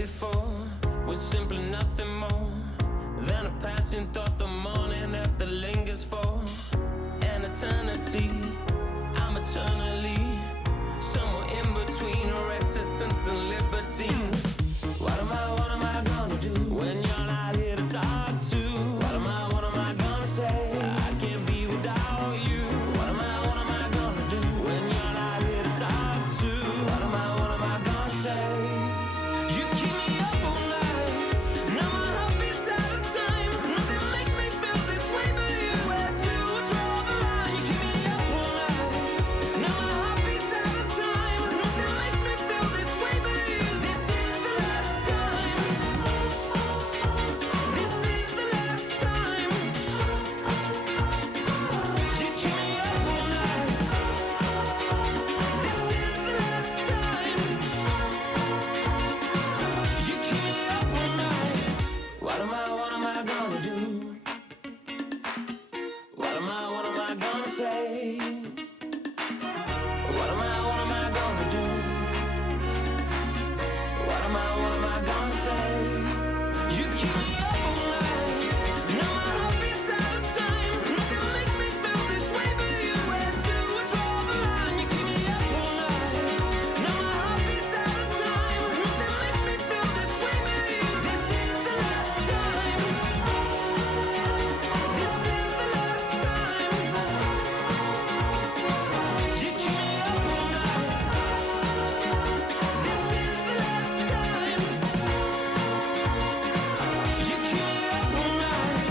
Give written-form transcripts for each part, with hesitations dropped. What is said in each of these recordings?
before was simply nothing more than a passing thought. The morning after lingers for an eternity. I'm eternally somewhere in between reticence and libertine. What am I gonna do when you're not here to talk to? What am I gonna say? I can't be without you. What am I gonna do when you're not here to talk to? What am I gonna say? You keep me up all night. Now my heart beats out of time. Nothing makes me feel this way but you. Where to draw the line? You keep me up all night. Now my heart beats out of time. Nothing makes me feel this way but you. This is the last time. This is the last time. You keep me up all night. This is the last time. You keep me up all night. What am I gonna do? What am I gonna say? What am I gonna do? What am I gonna say? You keep me up all night. Now my heart beats out of time. Nothing makes me feel this way but you. Where to draw the line? You keep me up all night. Now my heart beats out of time. Nothing makes me feel this way but you. This is the last time. This is the last time. You keep me up all night. This is the last time. You keep me up all night.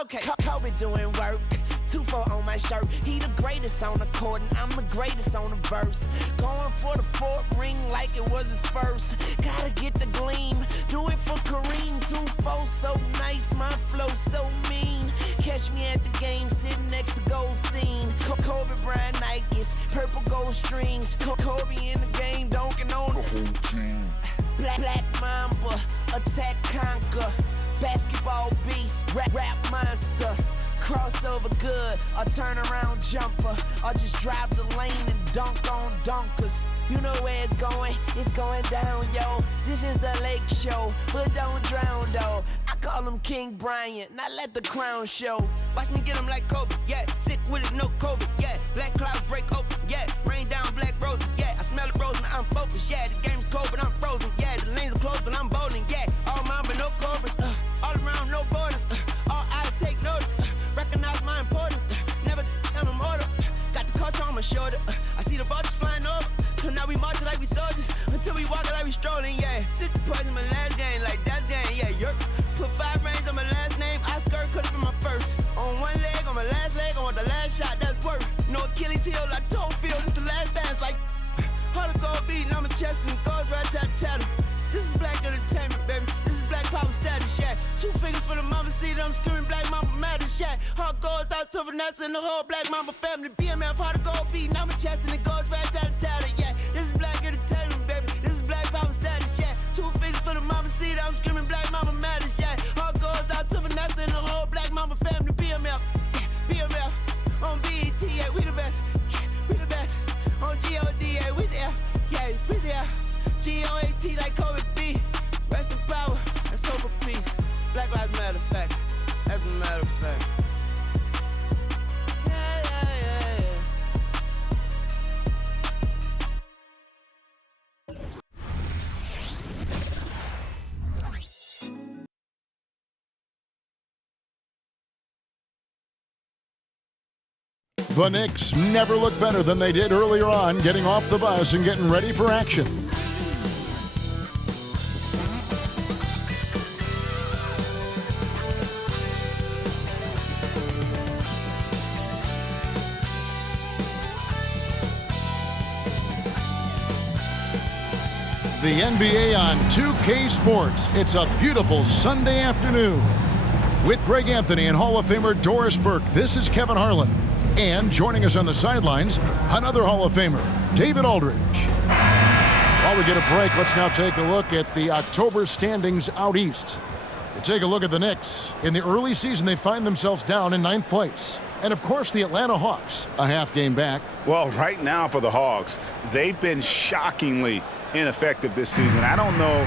Okay, Kobe doing work. 2-4 on my shirt. He the greatest on the court, and I'm the greatest on the verse. Going for the fourth ring like it was his first. Gotta get the gleam. Do it for Kareem. 2-4 so nice, my flow so mean. Catch me at the game, sitting next to Goldstein. Kobe Bryant Nikes, purple gold strings. Kobe in the game, dunking on the whole team. Black Mamba, attack conquer. Basketball beast, rap monster. Crossover good, a turnaround jumper. Or just drive the lane and dunk on dunkers. You know where it's going down, yo. This is the Lake Show, but don't drown, though. I call him King Bryant, not let the crown show. Watch me get him like Kobe, yeah. Sick with it, no COVID, yeah. Black clouds break open, yeah. Rain down black roses, yeah. I smell the rose, now I'm focused, yeah. The game's cold, but I'm frozen, yeah. The lanes are closed, but I'm bowling, yeah. All mine, but no cobras, all around, no borders, all eyes take notice, recognize my importance, never I'm immortal, got the culture on my shoulder, I see the vultures flying over, so now we marching like we soldiers, until we walking like we strolling, yeah. 60 points in my last game, like that's game, yeah. Yerp. Put 5 rings on my last name, Oscar could've been my first. On one leg, on my last leg, I want the last shot, that's worth. No Achilles heel, like toe field, it's the last dance, like hard to go beating on my chest and goes right tat. This is black entertainment, baby. This is black power status, yeah. 2 fingers for the mama, see them screaming black mama matters, yeah. Heart goes out to Vanessa and the whole black mama family. BMF, hard to go beating on my chest and it goes right tat. Yeah. This is black entertainment, baby. This is black power status, yeah. 2 fingers for the mama, see them screaming black mama matters, yeah. Heart goes out to Vanessa and the whole black mama family. BMF, yeah. BMF, on BET, yeah. We the best, yeah. We the best. On GOD, yeah. We there, yeah. We there. GOAT like Kobe B. Rest in power, that's hope for peace. Black Lives Matter, fact. That's a matter of fact. Yeah. The Knicks never looked better than they did earlier on, getting off the bus and getting ready for action. The NBA on 2K Sports. It's a beautiful Sunday afternoon. With Greg Anthony and Hall of Famer Doris Burke, this is Kevin Harlan. And joining us on the sidelines, another Hall of Famer, David Aldridge. While While we get a break, let's now take a look at the October standings out east. You take a look at the Knicks. In the early season, they find themselves down in 9th place. And, of course, the Atlanta Hawks, a half game back. Well, right now for the Hawks, they've been shockingly ineffective this season. I don't know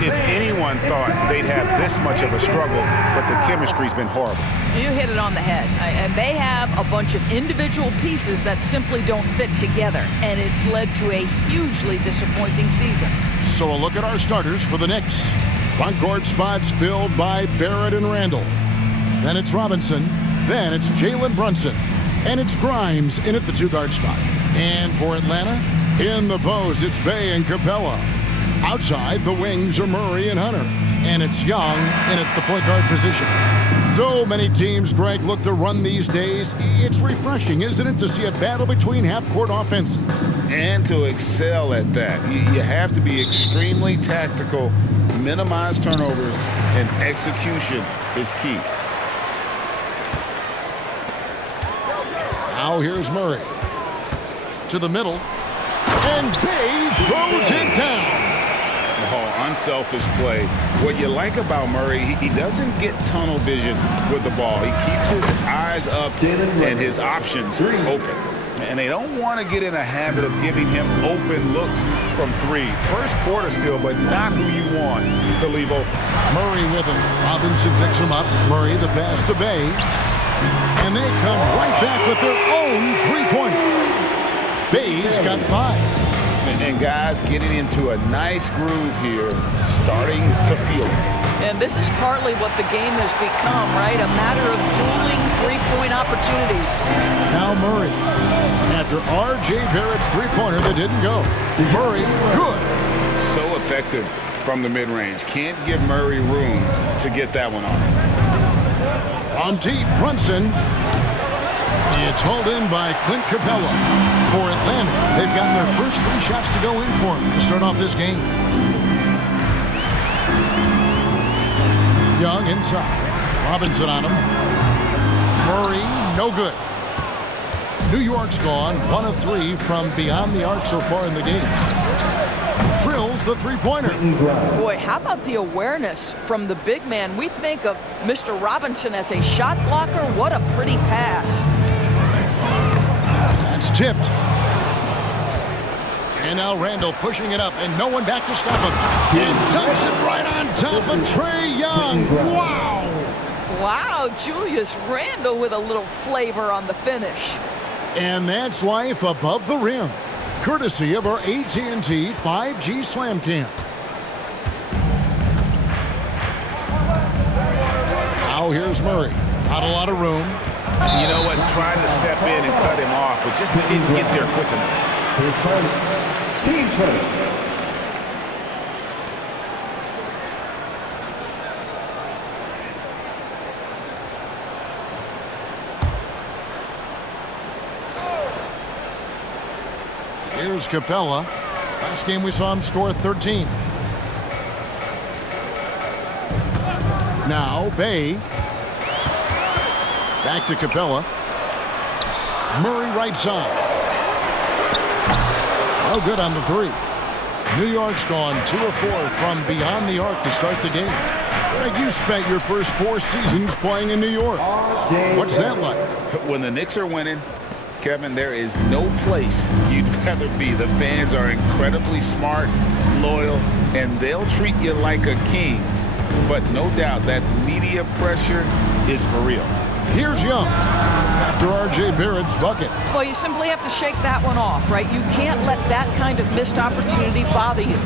if anyone thought they'd have this much of a struggle, but the chemistry's been horrible. You hit it on the head. And they have a bunch of individual pieces that simply don't fit together, and it's led to a hugely disappointing season. So a look at our starters for the Knicks. Front court spots filled by Barrett and Randall. Then it's Robinson. Then it's Jalen Brunson. And it's Grimes in at the 2-guard spot. And for Atlanta, in the post, it's Bay and Capella. Outside, the wings are Murray and Hunter. And it's Young in at the point guard position. So many teams, Greg, look to run these days. It's refreshing, isn't it, to see a battle between half-court offenses? And to excel at that, you have to be extremely tactical, minimize turnovers, and execution is key. Now here's Murray. To the middle. And Bay throws it down. Oh, unselfish play. What you like about Murray, he doesn't get tunnel vision with the ball. He keeps his eyes up and his options open. And they don't want to get in a habit of giving him open looks from 3. First quarter still, but not who you want to leave open. Murray with him. Robinson picks him up. Murray the pass to Bay. And they come right back with their own three-pointer. Bay's got 5. And guys getting into a nice groove here, starting to feel it. And this is partly what the game has become, right? A matter of dueling three-point opportunities. Now Murray. After R.J. Barrett's three-pointer that didn't go. Murray, good. So effective from the mid-range. Can't give Murray room to get that one off. On deep, Brunson. It's hauled in by Clint Capella. For Atlanta, they've gotten their first 3 shots to go in for him to start off this game. Young inside. Robinson on him. Murray, no good. New York's gone 1 of 3 from beyond the arc so far in the game. Drills the three-pointer. Boy, how about the awareness from the big man? We think of Mr. Robinson as a shot blocker. What a pretty pass. That's tipped. And now Randall pushing it up, and no one back to stop him. And dunks it right on top of Trae Young. Wow! Wow, Julius Randle with a little flavor on the finish. And that's life above the rim, courtesy of our AT&T 5G Slam Cam. Now here's Murray. Not a lot of room. You know what? Tried to step in and cut him off, but just didn't get there quick enough. Team first. Here's Capella. Last game we saw him score 13. Now Bay. Back to Capella. Murray right side. No good on the 3. New York's gone 2 of 4 from beyond the arc to start the game. Greg, you spent your first 4 seasons playing in New York. What's that like? When the Knicks are winning, Kevin, there is no place you'd rather be. The fans are incredibly smart, loyal, and they'll treat you like a king. But no doubt that media pressure is for real. Here's Young after R.J. Barrett's bucket. Well, you simply have to shake that one off, right? You can't let that kind of missed opportunity bother you.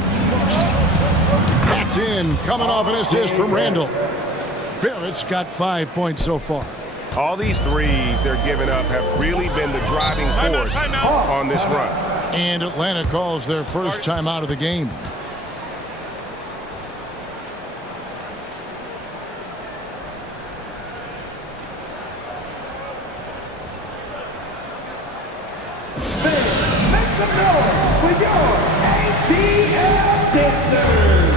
That's in, coming off an assist from Randall. Barrett's got 5 points so far. All these threes they're giving up have really been the driving force on this run. And Atlanta calls their first timeout of the game. Make some noise for your ATL dancers.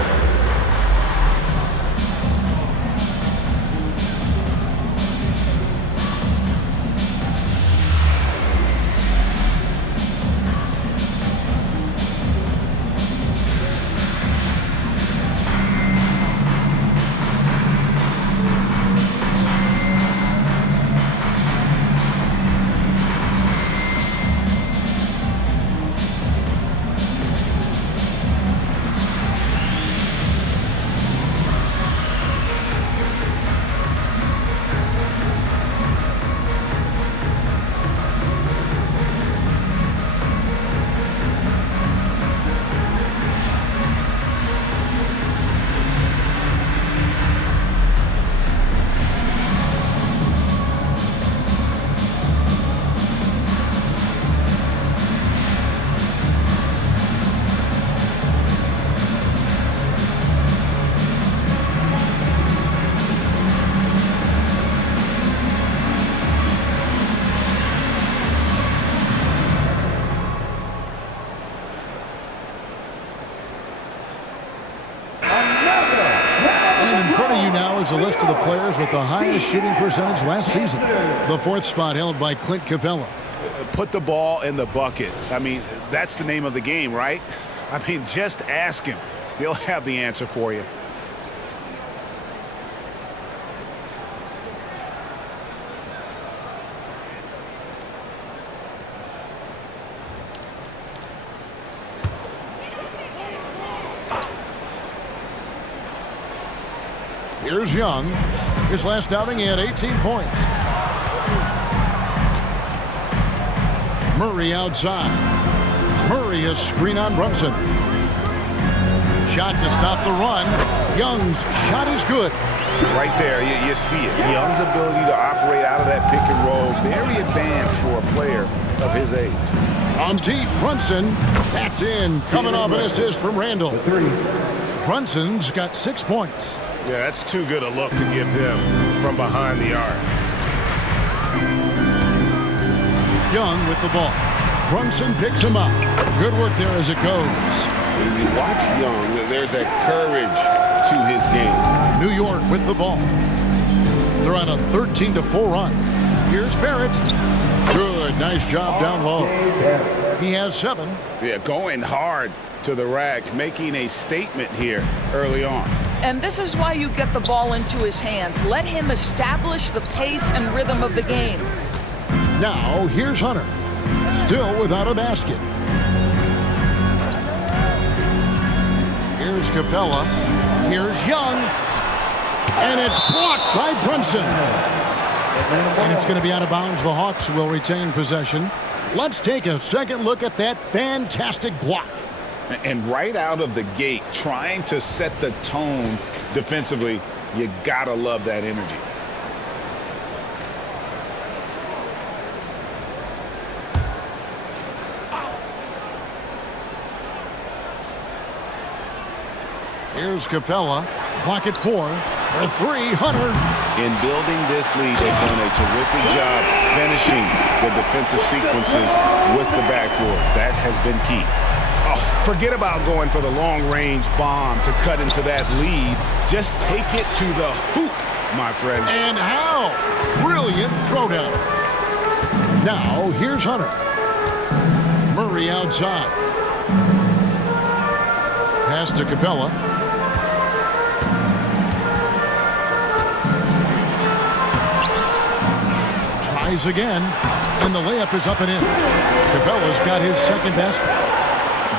was a list of the players with the highest shooting percentage last season. The 4th spot held by Clint Capella. Put the ball in the bucket. I mean, that's the name of the game, right? I mean, just ask him. He'll have the answer for you. Here's Young. His last outing, he had 18 points. Murray outside. Murray is screen on Brunson. Shot to stop the run. Young's shot is good. Right there, you see it. Young's ability to operate out of that pick and roll, very advanced for a player of his age. On deep, Brunson. That's in. Coming off an assist from Randall. Brunson's got 6 points. Yeah, that's too good a look to give him from behind the arc. Young with the ball. Brunson picks him up. Good work there as it goes. When you watch Young, there's a courage to his game. New York with the ball. They're on a 13-4 run. Here's Barrett. Good, nice job down low. He has 7. Yeah, going hard to the rack, making a statement here early on. And this is why you get the ball into his hands. Let him establish the pace and rhythm of the game. Now, here's Hunter. Still without a basket. Here's Capella. Here's Young. And it's blocked by Brunson. And it's going to be out of bounds. The Hawks will retain possession. Let's take a second look at that fantastic block. And right out of the gate, trying to set the tone defensively, you gotta love that energy. Here's Capella. Clock at 4. For 3, Hunter. In building this lead, they've done a terrific job finishing the defensive sequences with the backboard. That has been key. Oh, forget about going for the long-range bomb to cut into that lead. Just take it to the hoop, my friend. And how? Brilliant throwdown. Now, here's Hunter. Murray outside. Pass to Capella. Tries again, and the layup is up and in. Capella's got his second basket.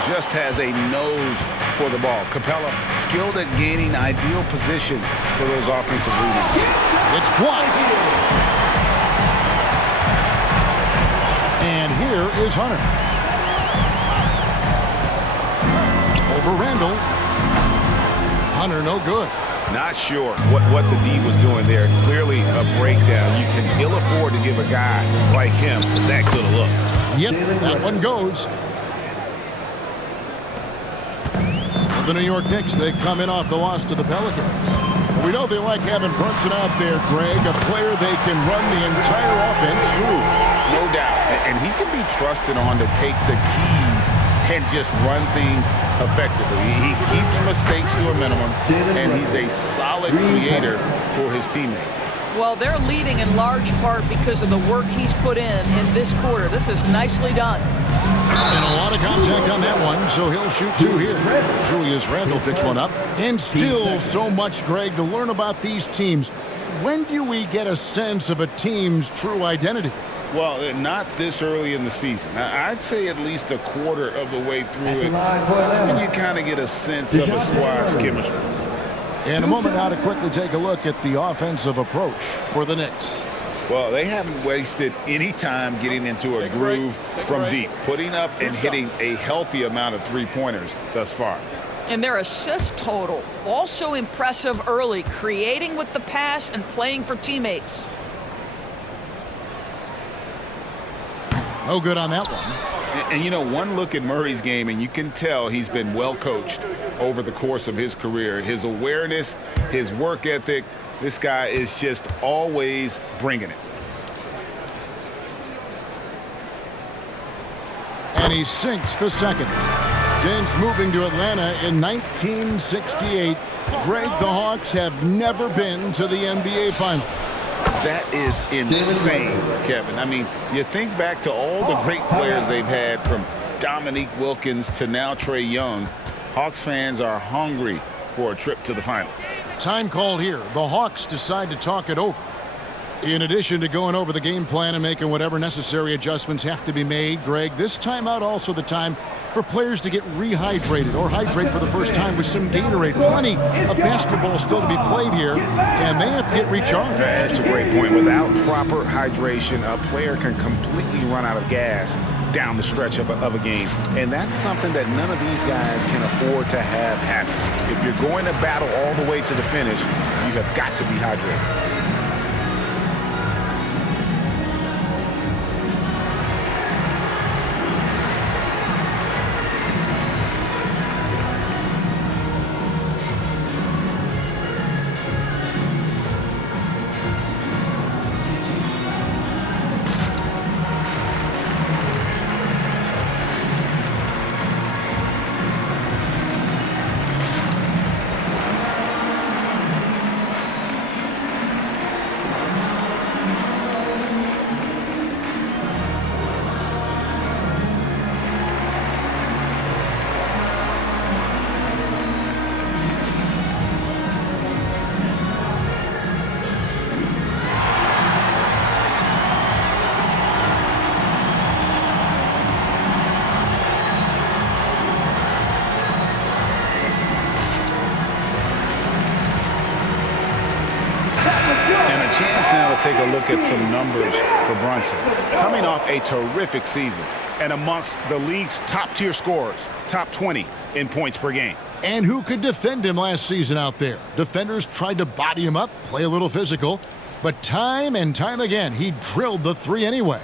Just has a nose for the ball. Capella skilled at gaining ideal position for those offensive rebounds. It's blocked. And here is Hunter. Over Randall. Hunter no good. Not sure what the D was doing there. Clearly a breakdown. You can ill afford to give a guy like him that good a look. Yep, that one goes. The New York Knicks, they come in off the loss to the Pelicans. We know they like having Brunson out there, Greg, a player they can run the entire offense through. No doubt. And he can be trusted on to take the keys and just run things effectively. He keeps mistakes to a minimum, and he's a solid creator for his teammates. Well, they're leading in large part because of the work he's put in this quarter. This is nicely done. And a lot of contact on that one, so he'll shoot 2 here. Julius Randle picks one up. And still so much, Greg, to learn about these teams. When do we get a sense of a team's true identity? Well, not this early in the season. I'd say at least a quarter of the way through it. That's when you kind of get a sense of a squad's chemistry. In a moment now to quickly take a look at the offensive approach for the Knicks. Well, they haven't wasted any time getting into a groove from deep, putting up and hitting a healthy amount of three-pointers thus far. And their assist total, also impressive early, creating with the pass and playing for teammates. No good on that one. And you know, one look at Murray's game, and you can tell he's been well coached over the course of his career. His awareness, his work ethic, this guy is just always bringing it. And he sinks the second. Since moving to Atlanta in 1968, Greg, the Hawks have never been to the NBA Finals. That is insane, Kevin. I mean, you think back to all the great players they've had, from Dominique Wilkins to now Trae Young. Hawks fans are hungry for a trip to the finals. Time call here. The Hawks decide to talk it over. In addition to going over the game plan and making whatever necessary adjustments have to be made, Greg, this timeout also the time for players to get rehydrated or hydrate for the first time with some Gatorade. Plenty of basketball still to be played here, and they have to get recharged. That's a great point. Without proper hydration, a player can completely run out of gas down the stretch of a game. And that's something that none of these guys can afford to have happen. If you're going to battle all the way to the finish, you have got to be hydrated. Take a look at some numbers for Brunson. Coming off a terrific season and amongst the league's top-tier scorers, top 20 in points per game. And who could defend him last season out there? Defenders tried to body him up, play a little physical, but time and time again, he drilled the three anyway.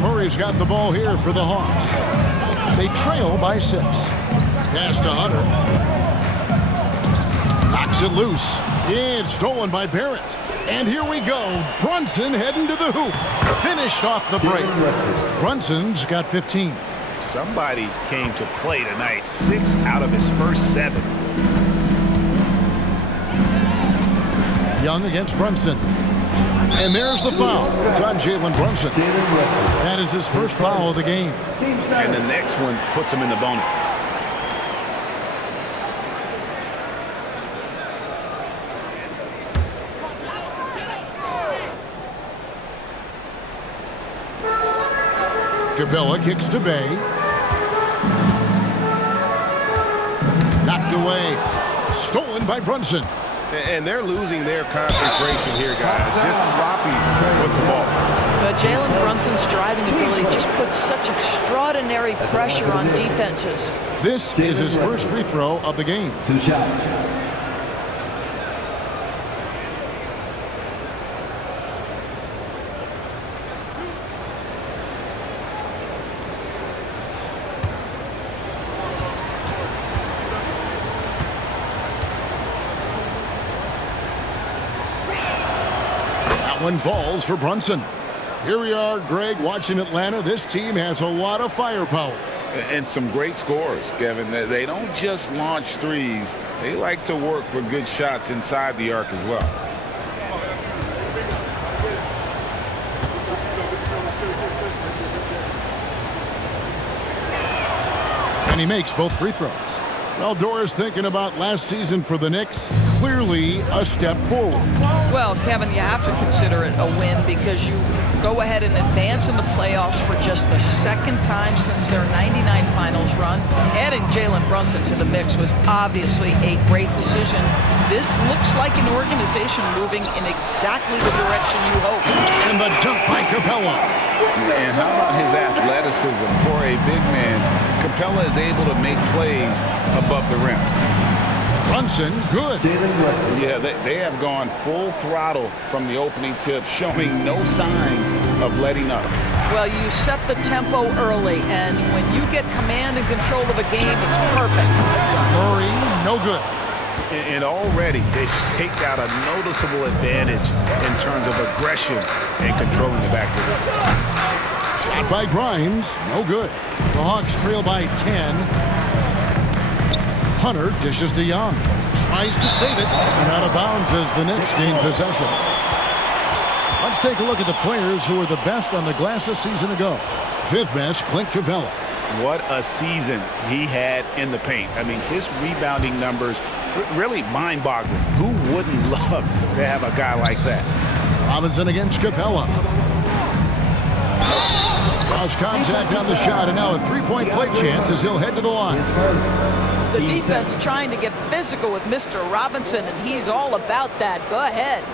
Murray's got the ball here for the Hawks. They trail by 6. Pass to Hunter. Knocks it loose. It's stolen by Barrett. And here we go. Brunson heading to the hoop. Finished off the break. Brunson's got 15. Somebody came to play tonight. 6 out of his first 7. Young against Brunson. And there's the foul. It's on Jalen Brunson. That is his first foul of the game. And the next one puts him in the bonus. Capella kicks to Bay. Knocked away. Stolen by Brunson. And they're losing their concentration here, guys. Just sloppy with the ball. But Jalen Brunson's driving ability just puts such extraordinary pressure on defenses. This is his first free throw of the game. 2 shots. One falls for Brunson. Here we are, Greg, watching Atlanta. This team has a lot of firepower. And some great scores, Kevin. They don't just launch threes. They like to work for good shots inside the arc as well. And he makes both free throws. Well, Doris, thinking about last season for the Knicks, clearly a step forward. Well, Kevin, you have to consider it a win because you go ahead and advance in the playoffs for just the second time since their '99 finals run. Adding Jalen Brunson to the mix was obviously a great decision. This looks like an organization moving in exactly the direction you hope. And the dunk by Capella. And how about his athleticism for a big man? Capella is able to make plays above the rim. Brunson, good. Yeah, they have gone full throttle from the opening tip, showing no signs of letting up. Well, you set the tempo early, and when you get command and control of a game, it's perfect. Murray, no good. And already they've staked out a noticeable advantage in terms of aggression and controlling the backboard. Shot by Grimes, no good. The Hawks trail by 10. Hunter dishes to Young. Tries to save it. And out of bounds as the Knicks gain possession. Let's take a look at the players who were the best on the glass a season ago. Fifth best, Clint Capella. What a season he had in the paint. I mean, his rebounding numbers really mind-boggling. Who wouldn't love to have a guy like that? Robinson against Capella. Cross contact on the shot, and now a three-point play chance as he'll head to the line. The defense trying to get physical with Mr. Robinson, and he's all about that. Go ahead.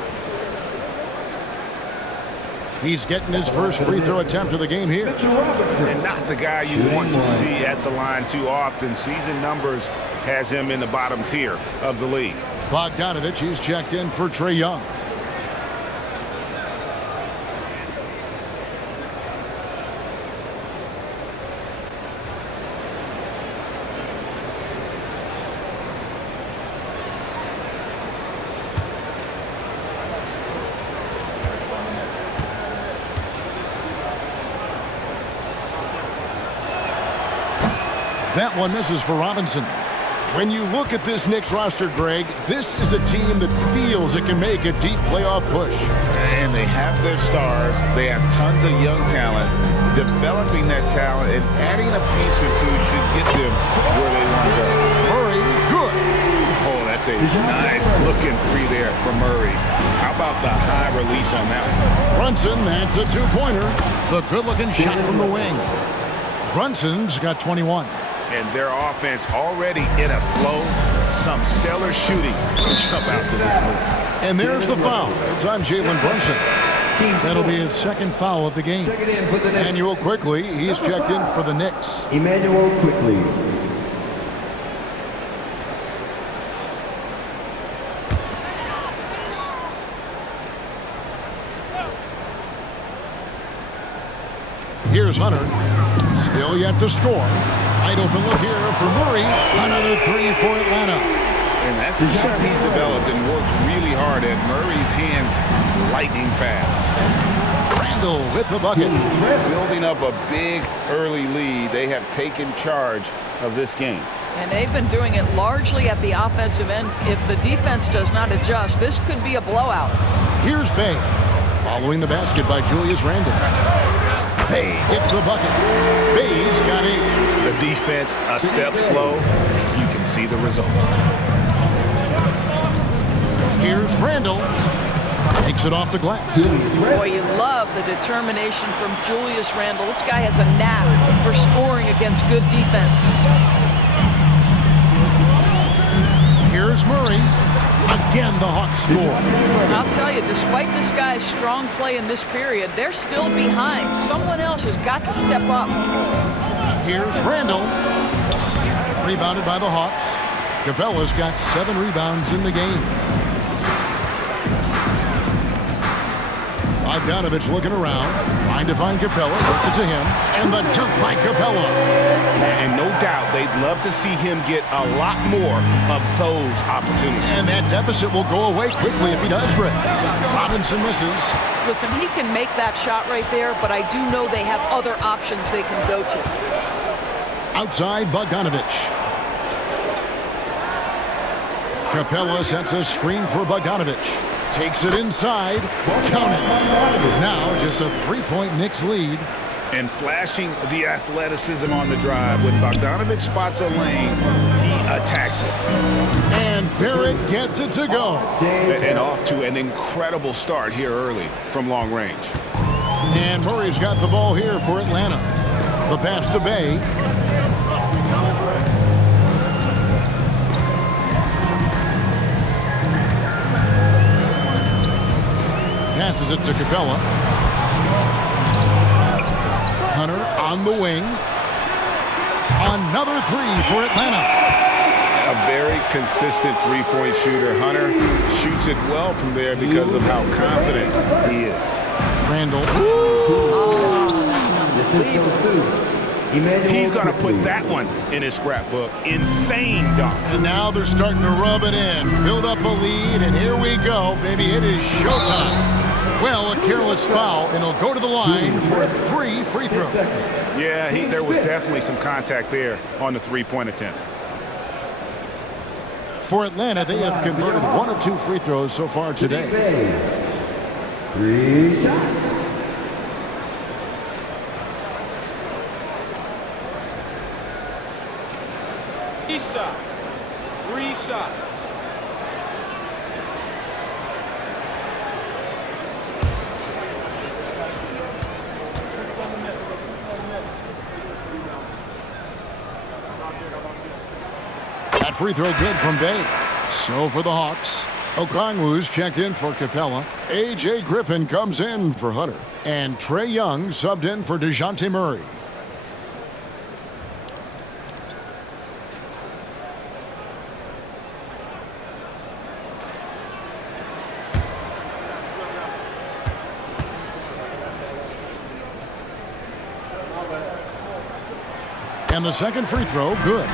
He's getting his first free throw attempt of the game here. And not the guy you want to see at the line too often. Season numbers has him in the bottom tier of the league. Bogdanovich, he's checked in for Trae Young. That one misses for Robinson. When you look at this Knicks roster, Greg, this is a team that feels it can make a deep playoff push. And they have their stars. They have tons of young talent. Developing that talent and adding a piece or two should get them where they want to go. Murray, good. Oh, that's a nice looking three there from Murray. How about the high release on that one? Brunson, that's a two-pointer. The good-looking shot from the wing. Brunson's got 21. And their offense already in a flow. Some stellar shooting to jump out to this league. And there's the foul. It's on Jalen Brunson. That'll be his second foul of the game. Emmanuel Quickly, he's checked in for the Knicks. Emmanuel Quickly. Here's Hunter. Still yet to score. Wide open look here for Murray. Another three for Atlanta. And that's the shot he's developed and worked really hard at. Murray's hands lightning fast. Randall with the bucket. Building up a big early lead. They have taken charge of this game. And they've been doing it largely at the offensive end. If the defense does not adjust, this could be a blowout. Here's Bay. Following the basket by Julius Randle. Bay gets the bucket. Bay's got 8. The defense a step slow. You can see the result. Here's Randle. Takes it off the glass. Boy, you love the determination from Julius Randle. This guy has a knack for scoring against good defense. Here's Murray. Again, the Hawks score. I'll tell you, despite this guy's strong play in this period, they're still behind. Someone else has got to step up. Here's Randle. Rebounded by the Hawks. Capella's got 7 rebounds in the game. Bogdanovich looking around, trying to find Capella, gets it to him, and the dunk by Capella. And no doubt they'd love to see him get a lot more of those opportunities. And that deficit will go away quickly if he does, Greg. Robinson misses. Listen, he can make that shot right there, but I do know they have other options they can go to. Outside, Bogdanovich. Capella sets a screen for Bogdanovich. Takes it inside. Count it. Now just a 3-point Knicks lead. And flashing the athleticism on the drive. When Bogdanovich spots a lane, he attacks it. And Barrett gets it to go. And off to an incredible start here early from long range. And Murray's got the ball here for Atlanta. The pass to Bay. Passes it to Capella. Hunter on the wing. Another 3 for Atlanta. A very consistent three-point shooter. Hunter shoots it well from there because of how confident he is. Randall. He's going to put that one in his scrapbook. Insane dunk. And now they're starting to rub it in. Build up a lead, and here we go, baby. It is showtime. Well, a careless foul, and he'll go to the line for 3 free throws. Yeah, there was definitely some contact there on the three-point attempt. For Atlanta, they have converted 1 of 2 free throws so far today. 3 shots. Three shots. That free throw good from Bay. So for the Hawks, Okongwu's checked in for Capella. A.J. Griffin comes in for Hunter. And Trae Young subbed in for DeJounte Murray. And the second free throw, good.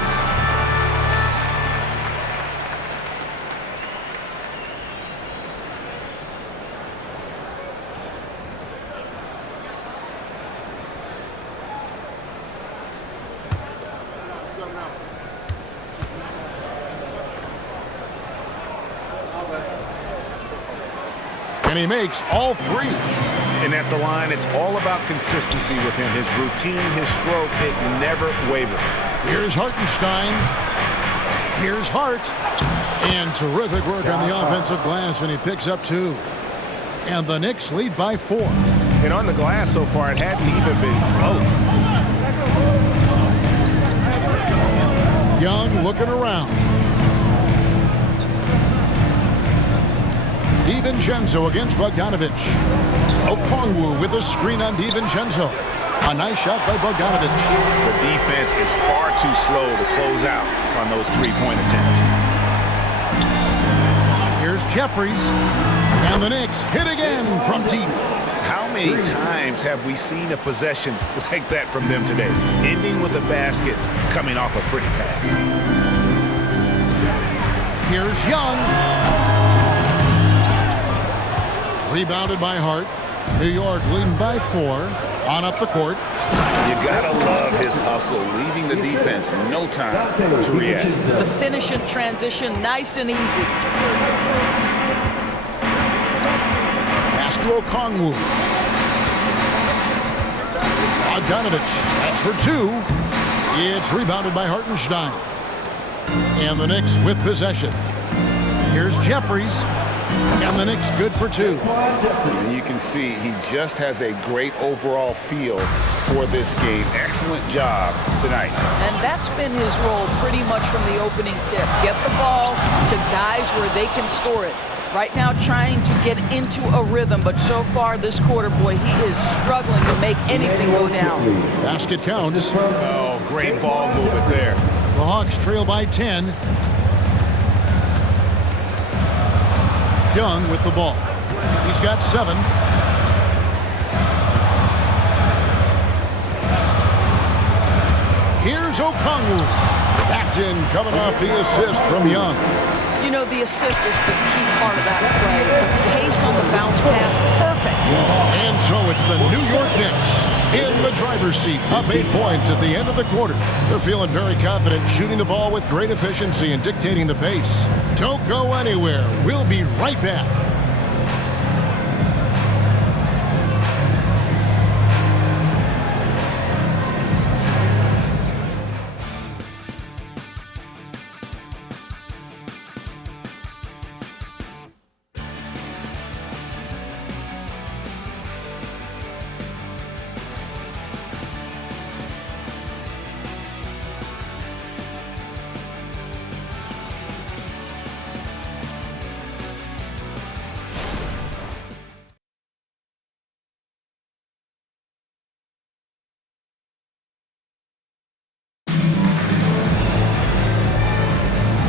And he makes all 3. And at the line, it's all about consistency with him. His routine, his stroke, it never wavers. Here's Hartenstein. Here's Hart. And terrific work on the offensive glass, and he picks up 2. And the Knicks lead by 4. And on the glass so far, it hadn't even been close. Young looking around. DiVincenzo against Bogdanovic. Okongwu with a screen on DiVincenzo. A nice shot by Bogdanovic. The defense is far too slow to close out on those three-point attempts. Here's Jeffries. And the Knicks hit again from deep. How many times have we seen a possession like that from them today? Ending with a basket, coming off a pretty pass. Here's Young. Rebounded by Hart. New York leading by 4. On up the court. You gotta love his hustle, leaving the defense no time to react. The finish in transition, nice and easy. Pass to Okongwu. Bogdanovic. That's for 2. It's rebounded by Hartenstein. And the Knicks with possession. Here's Jeffries. And the Knicks good for 2. And you can see he just has a great overall feel for this game. Excellent job tonight. And that's been his role pretty much from the opening tip. Get the ball to guys where they can score it. Right now trying to get into a rhythm, but so far this quarter, boy, he is struggling to make anything go down. Basket counts. Oh, great ball movement there. The Hawks trail by 10. Young with the ball. He's got 7. Here's Okongwu. That's in, coming off the assist from Young. You know, the assist is the key part of that play. The pace on the bounce pass, perfect. And so it's the New York Knicks in the driver's seat, up 8 points at the end of the quarter. They're feeling very confident, shooting the ball with great efficiency and dictating the pace. Don't go anywhere. We'll be right back.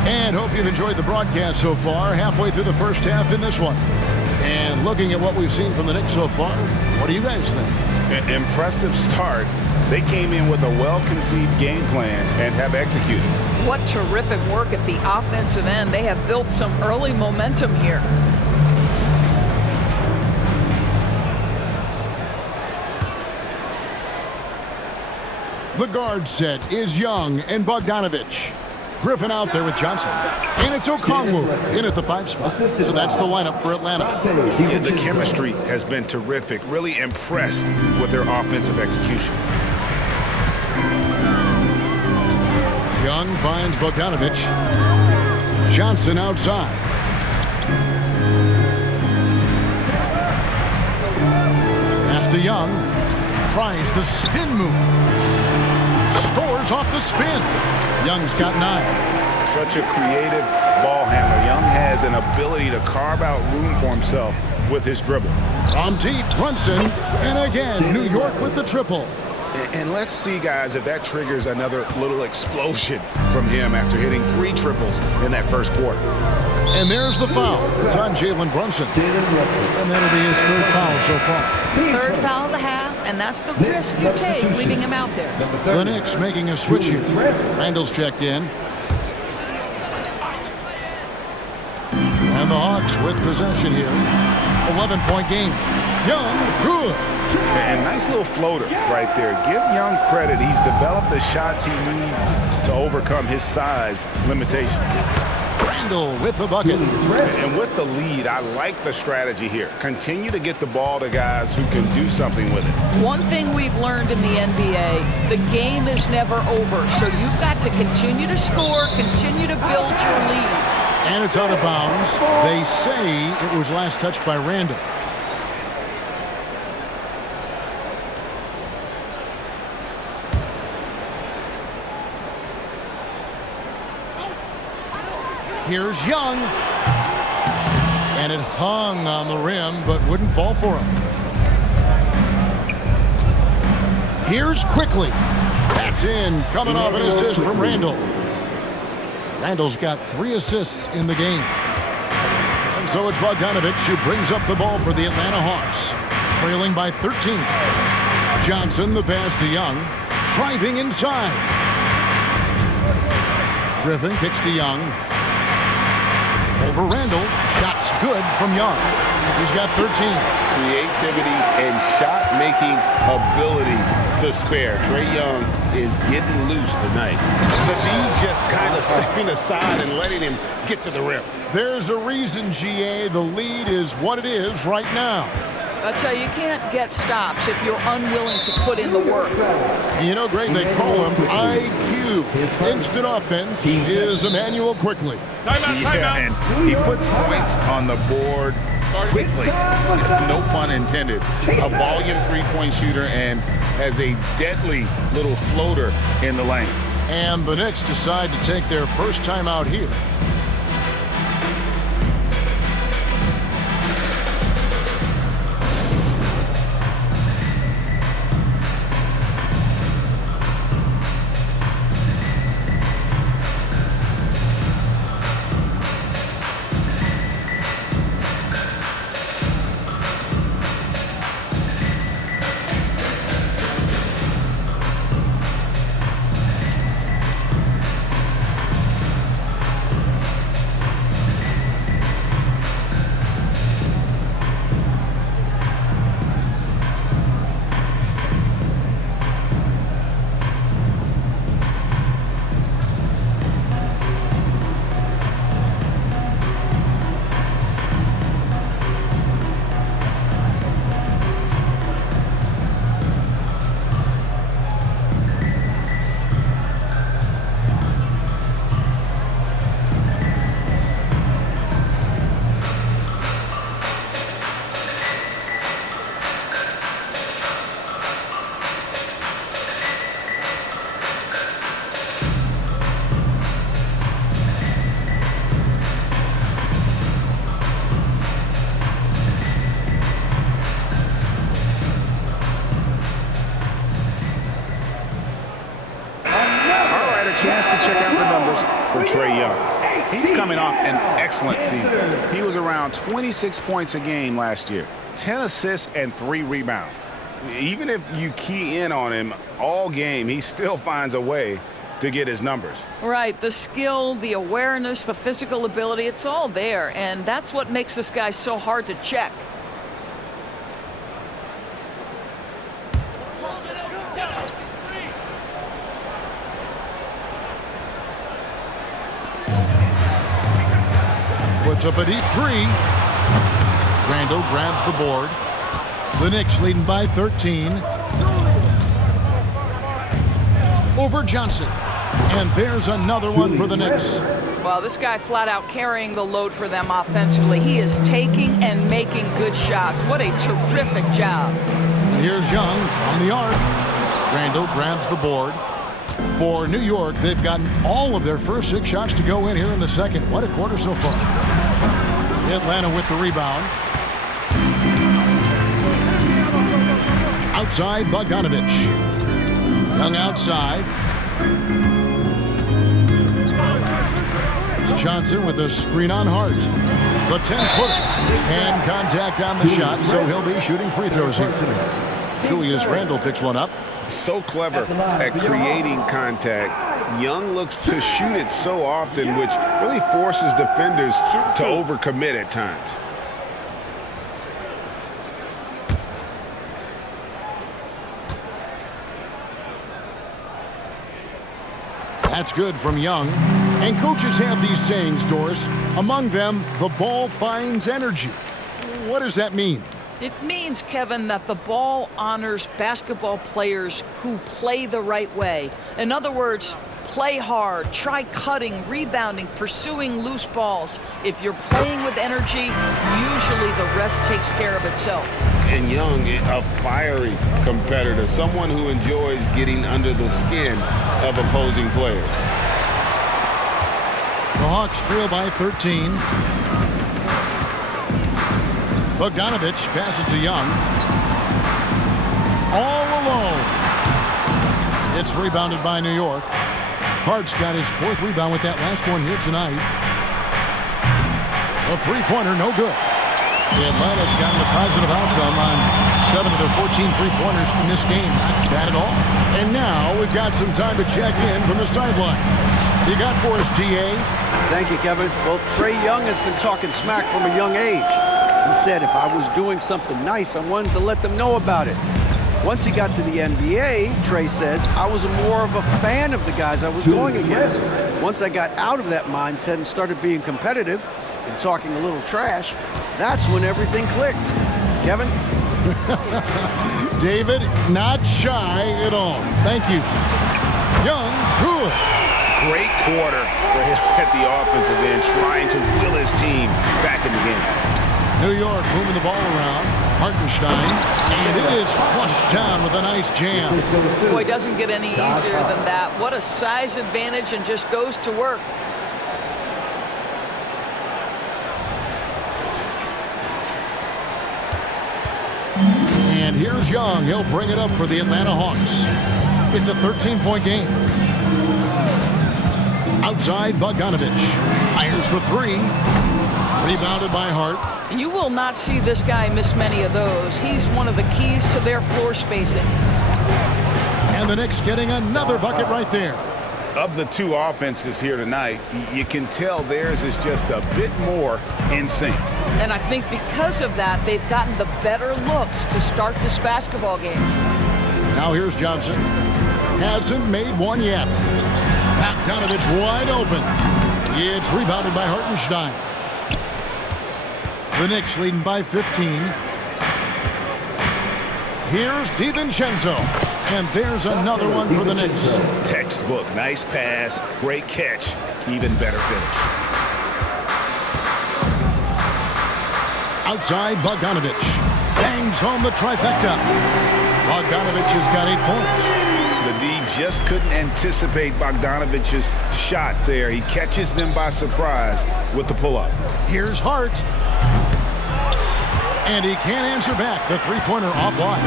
And hope you've enjoyed the broadcast so far, halfway through the first half in this one. And looking at what we've seen from the Knicks so far, what do you guys think? Impressive start. They came in with a well-conceived game plan and have executed. What terrific work at the offensive end. They have built some early momentum here. The guard set is Young and Bogdanovich. Griffin out there with Johnson. And it's Okongwu in at the 5 spot. So that's the lineup for Atlanta. The chemistry has been terrific. Really impressed with their offensive execution. Young finds Bogdanovich. Johnson outside. Pass to Young. Tries the spin move. Scores off the spin. Young's got 9. Such a creative ball handler. Young has an ability to carve out room for himself with his dribble. From deep, Brunson. And again, New York with the triple. And let's see, guys, if that triggers another little explosion from him after hitting 3 triples in that first quarter. And there's the foul. It's on Jalen Brunson. And that'll be his 3rd foul so far. 3rd foul of the half, and that's the risk you take leaving him out there. The Knicks making a switch here. Randall's checked in. And the Hawks with possession here. 11-point game. Young, good. And nice little floater right there. Give Young credit. He's developed the shots he needs to overcome his size limitation. Randall with the bucket. And with the lead, I like the strategy here. Continue to get the ball to guys who can do something with it. One thing we've learned in the NBA, the game is never over. So you've got to continue to score, continue to build your lead. And it's out of bounds. They say it was last touched by Randall. Here's Young. And it hung on the rim, but wouldn't fall for him. Here's Quickly. That's in, coming off an assist from Randall. Randall's got 3 assists in the game. And so it's Bogdanovich who brings up the ball for the Atlanta Hawks, trailing by 13. Johnson, the pass to Young, driving inside. Griffin kicks to Young. Over Randall, shots good from Young. He's got 13. Creativity and shot-making ability to spare. Trae Young is getting loose tonight. The D just kind of stepping aside and letting him get to the rim. There's a reason, GA, the lead is what it is right now. I tell you, you can't get stops if you're unwilling to put in the work. You know, Greg, they call him IQ. Instant offense is Emmanuel Quickly. Yeah, and he puts points on the board quickly. No pun intended. A volume 3-point shooter and has a deadly little floater in the lane. And the Knicks decide to take their first time out here. Chance to check out the numbers for Trae Young. He's coming off an excellent season. He was around 26 points a game last year, 10 assists and 3 rebounds. Even if you key in on him all game, he still finds a way to get his numbers. Right, the skill, the awareness, the physical ability, it's all there, and that's what makes this guy so hard to check. Puts up a deep three. Randall grabs the board. The Knicks leading by 13. Over Johnson. And there's another one for the Knicks. Well, this guy flat out carrying the load for them offensively. He is taking and making good shots. What a terrific job. And here's Young from the arc. Randall grabs the board. For New York, they've gotten all of their first 6 shots to go in here in the second. What a quarter so far. Atlanta with the rebound. Outside, Bogdanovich. Young outside. Johnson with a screen on Hart. The 10-footer. Hand contact on the shot, so he'll be shooting free throws here. Julius Randle picks one up. So clever at creating contact. Young looks to shoot it so often, which really forces defenders to overcommit at times. That's good from Young. And coaches have these sayings, Doris. Among them, the ball finds energy. What does that mean? It means, Kevin, that the ball honors basketball players who play the right way. In other words, play hard, try cutting, rebounding, pursuing loose balls. If you're playing with energy, usually the rest takes care of itself. And Young, a fiery competitor, someone who enjoys getting under the skin of opposing players. The Hawks trail by 13. Bogdanovich passes to Young. All alone. It's rebounded by New York. Hart's got his 4th rebound with that last one here tonight. A three-pointer, no good. Atlanta's gotten a positive outcome on 7 of their 14 three-pointers in this game. Not bad at all. And now we've got some time to check in from the sideline. You got for us, D.A.? Thank you, Kevin. Well, Trae Young has been talking smack from a young age. He said if I was doing something nice, I wanted to let them know about it. Once he got to the NBA, Trae says, I was more of a fan of the guys I was going against. Once I got out of that mindset and started being competitive and talking a little trash, that's when everything clicked. Kevin? David, not shy at all. Thank you. Young, good. Great quarter for him at the offensive end, trying to will his team back in the game. New York moving the ball around. Hartenstein, and it is flushed down with a nice jam. Boy, it doesn't get any easier than that. What a size advantage, and just goes to work. And here's Young. He'll bring it up for the Atlanta Hawks. It's a 13-point game. Outside, Bogdanovich fires the 3. Rebounded by Hart. You will not see this guy miss many of those. He's one of the keys to their floor spacing. And the Knicks getting another bucket right there. Of the 2 offenses here tonight, you can tell theirs is just a bit more in sync. And I think because of that, they've gotten the better looks to start this basketball game. Now here's Johnson. Hasn't made one yet. Bogdanovich wide open. It's rebounded by Hartenstein. The Knicks leading by 15. Here's DiVincenzo. And there's another one for the Knicks. Textbook, nice pass, great catch, even better finish. Outside, Bogdanovich bangs home the trifecta. Bogdanovich has got 8 points. The D just couldn't anticipate Bogdanovich's shot there. He catches them by surprise with the pull-up. Here's Hart. And he can't answer back. The three-pointer offline.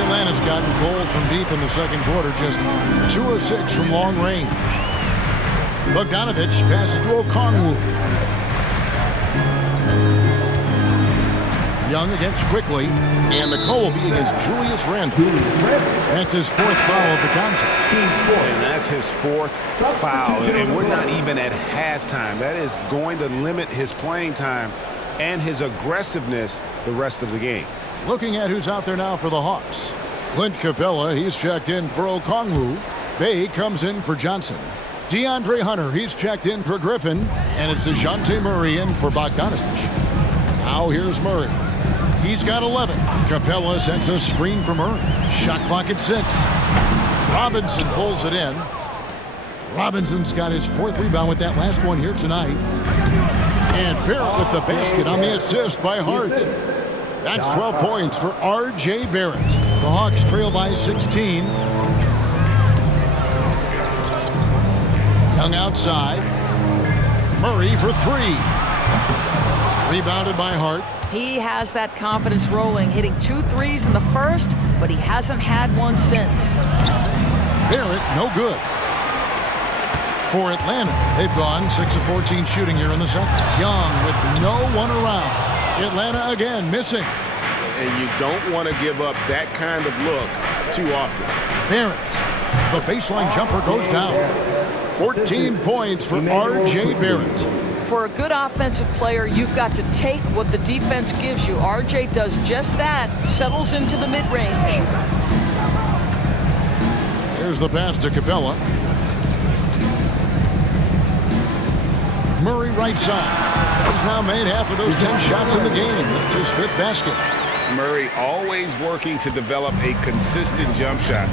Atlanta's gotten cold from deep in the second quarter. Just 2 of 6 from long range. Bogdanovich passes to Okongwu. Young against Quickly, and the call will be against Julius Randle. That's his 4th foul of the contest. And that's his 4th foul, and we're not even at halftime. That is going to limit his playing time and his aggressiveness the rest of the game. Looking at who's out there now for the Hawks. Clint Capella, he's checked in for Okongwu. Bay comes in for Johnson. DeAndre Hunter, he's checked in for Griffin, and it's DeJounte Murray in for Bogdanovich. Now here's Murray. He's got 11. Capella sends a screen for Murray. Shot clock at 6. Robinson pulls it in. Robinson's got his 4th rebound with that last one here tonight. And Barrett with the basket on the assist by Hart. That's 12 points for R.J. Barrett. The Hawks trail by 16. Young outside. Murray for 3. Rebounded by Hart. He has that confidence rolling, hitting 2 threes in the first, but he hasn't had one since. Barrett, no good. For Atlanta, they've gone 6 of 14 shooting here in the second. Young with no one around. Atlanta again missing. And you don't want to give up that kind of look too often. Barrett, the baseline jumper goes down. 14 points for R.J. Barrett. For a good offensive player, you've got to take what the defense gives you. R.J. does just that, settles into the mid-range. Here's the pass to Capella. Murray right side. He's now made half of those 10 shots in the game. That's his 5th basket. Murray always working to develop a consistent jump shot.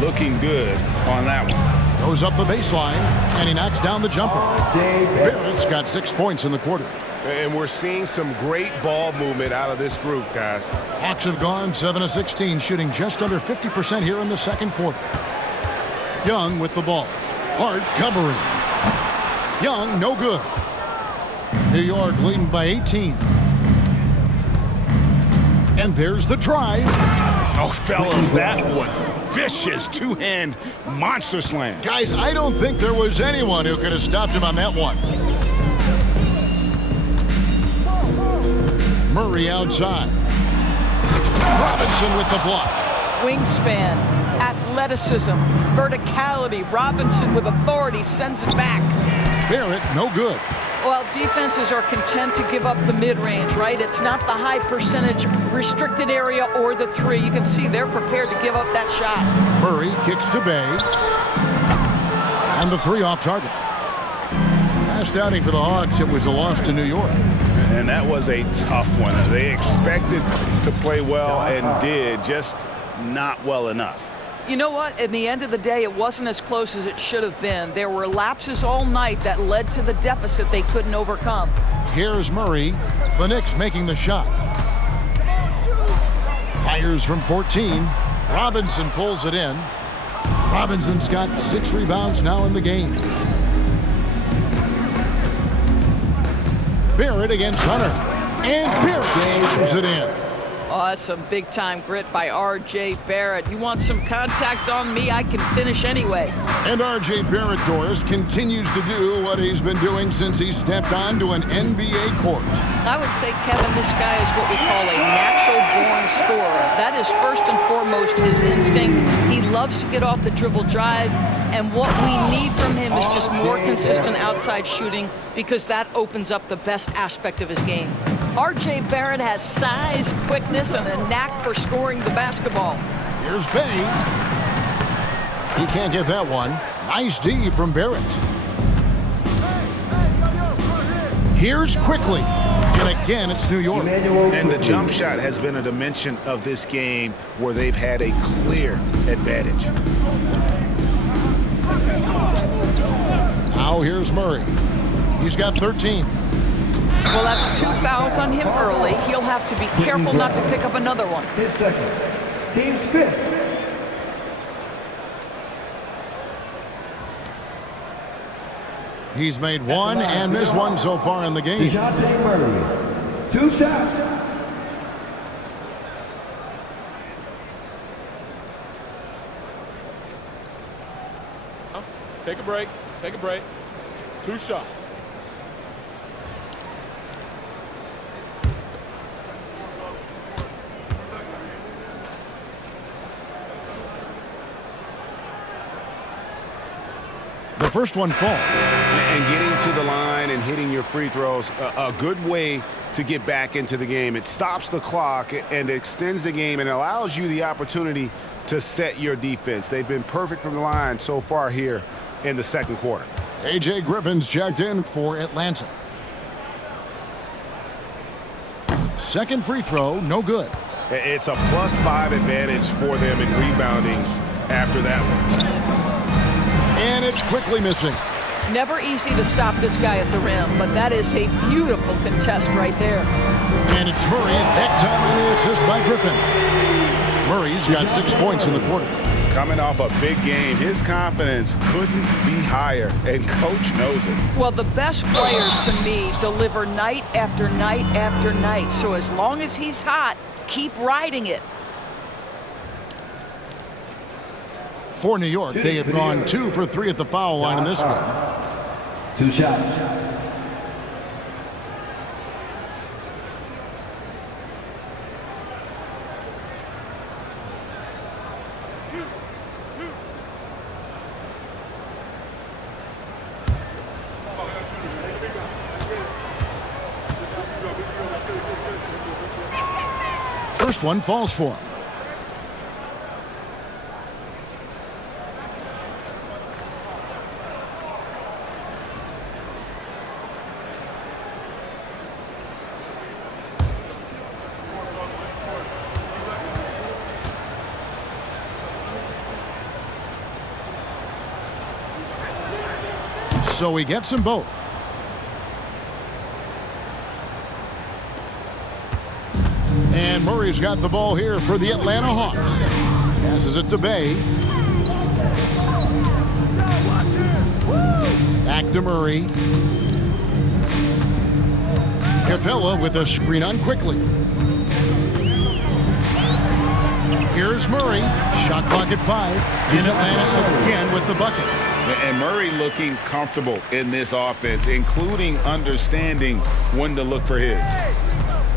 Looking good on that one. Goes up the baseline, and he knocks down the jumper. Barrett's got 6 points in the quarter. And we're seeing some great ball movement out of this group, guys. Hawks have gone 7 of 16, shooting just under 50% here in the second quarter. Young with the ball. Hart covering. Young, no good. New York leading by 18. And there's the drive. Oh, fellas, that was vicious two-hand monster slam. Guys, I don't think there was anyone who could have stopped him on that one. Murray outside. Robinson with the block. Wingspan, athleticism, verticality. Robinson with authority sends it back. Barrett, no good. Well, defenses are content to give up the mid-range, right? It's not the high percentage restricted area or the 3. You can see they're prepared to give up that shot. Murray kicks to Bay. And the 3 off target. Last outing for the Hawks, it was a loss to New York. And that was a tough one. They expected to play well and did, just not well enough. You know what? In the end of the day, it wasn't as close as it should have been. There were lapses all night that led to the deficit they couldn't overcome. Here's Murray. The Knicks making the shot. Fires from 14. Robinson pulls it in. Robinson's got 6 rebounds now in the game. Barrett against Hunter. And Barrett pulls it in. Oh, that's some big-time grit by R.J. Barrett. You want some contact on me, I can finish anyway. And R.J. Barrett, Doris, continues to do what he's been doing since he stepped onto an NBA court. I would say, Kevin, this guy is what we call a natural-born scorer. That is first and foremost his instinct. He loves to get off the dribble drive, and what we need from him is just more consistent outside shooting, because that opens up the best aspect of his game. R.J. Barrett has size, quickness, and a knack for scoring the basketball. Here's Bay. He can't get that one. Nice D from Barrett. Here's Quickly. And again, it's New York. And the jump shot has been a dimension of this game where they've had a clear advantage. Now here's Murray. He's got 13. Well, that's 2 fouls on him early. He'll have to be careful not to pick up another one. 10 seconds. Team's 5th. He's made 1 and missed 1 so far in the game. DeJounte Murray. 2 shots. Take a break. Take a break. 2 shots. the first one falls. And getting to the line and hitting your free throws, a good way to get back into the game. It stops the clock and extends the game and allows you the opportunity to set your defense. They've been perfect from the line so far here in the second quarter. A.J. Griffin's checked in for Atlanta. Second free throw, no good. It's a +5 advantage for them in rebounding after that one. And it's quickly missing. Never easy to stop this guy at the rim, but that is a beautiful contest right there. And it's Murray, that time on the assist by Griffin. Murray's got 6 points in the quarter. Coming off a big game, his confidence couldn't be higher, and Coach knows it. Well, the best players to me deliver night after night after night. So as long as he's hot, keep riding it. For New York, they have gone 2 for 3 at the foul line in this one. 2 shots. First one falls for him. So he gets them both. And Murray's got the ball here for the Atlanta Hawks. Passes it to Bay. Back to Murray. Capella with a screen on quickly. Here's Murray. Shot clock at 5. In Atlanta again with the bucket. And Murray looking comfortable in this offense, including understanding when to look for his.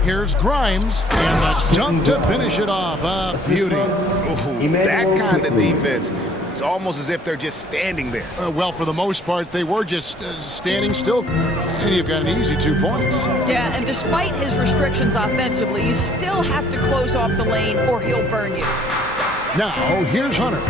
Here's Grimes, and the dunk to finish it off. Beauty. Ooh, that kind of defense, it's almost as if they're just standing there. Well, for the most part, they were just standing still, and you've got an easy 2 points. Yeah, and despite his restrictions offensively, you still have to close off the lane or he'll burn you. Now, here's Hunter.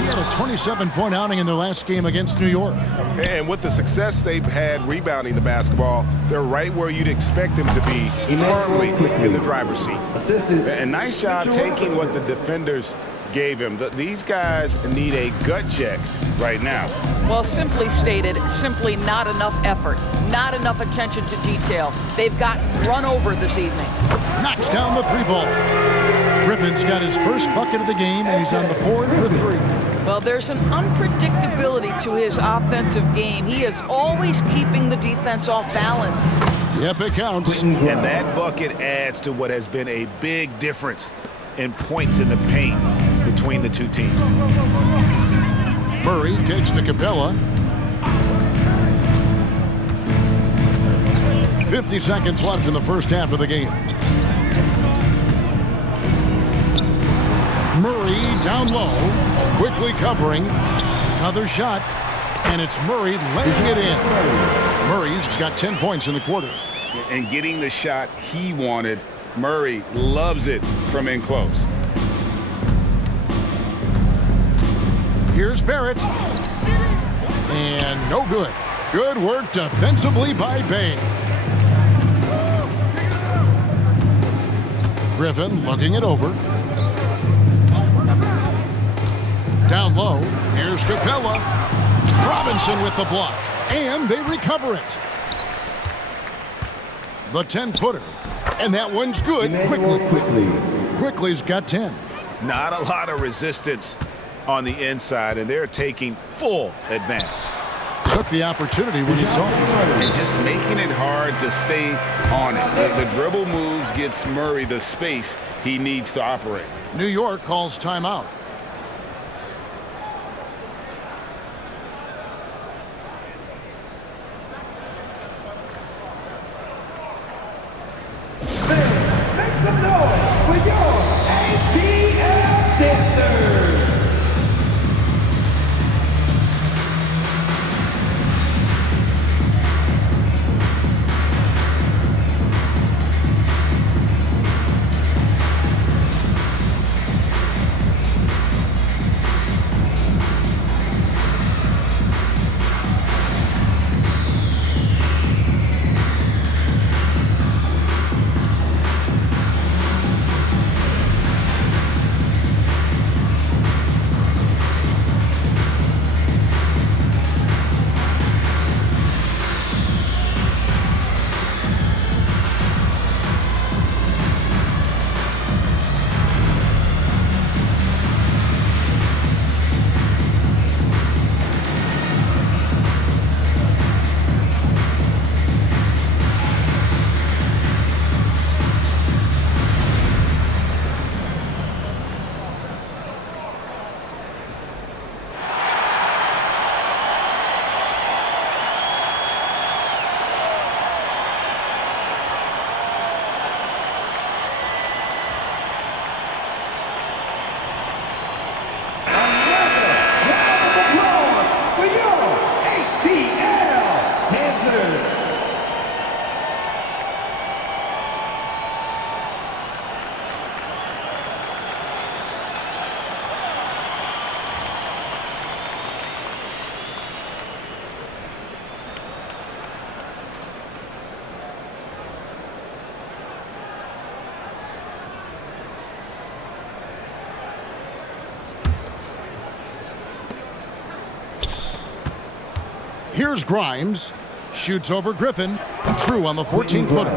He had a 27-point outing in their last game against New York. And with the success they've had rebounding the basketball, they're right where you'd expect them to be, firmly in the driver's seat. And nice job taking what the defenders gave him. These guys need a gut check right now. Well, simply stated, simply not enough effort, not enough attention to detail. They've gotten run over this evening. Knocks down the 3-ball. Griffin's got his first bucket of the game, and he's on the board for 3. Well, there's an unpredictability to his offensive game. He is always keeping the defense off balance. Yep, it counts. And that bucket adds to what has been a big difference in points in the paint between the two teams. Murray kicks to Capella. 50 seconds left in the first half of the game. Murray down low, quickly covering. Another shot, and it's Murray laying it in. Murray's got 10 points in the quarter. And getting the shot he wanted, Murray loves it from in close. Here's Barrett. And no good. Good work defensively by Bay. Griffin looking it over. Down low, here's Capella. Robinson with the block, and they recover it. The 10-footer, and that one's good. Quickly's got 10. Not a lot of resistance on the inside, and they're taking full advantage. Took the opportunity when he saw it. And just making it hard to stay on it. The dribble moves gets Murray the space he needs to operate. New York calls timeout. Make some noise for your ATL dancers. Here's Grimes. Shoots over Griffin. And True on the 14-footer.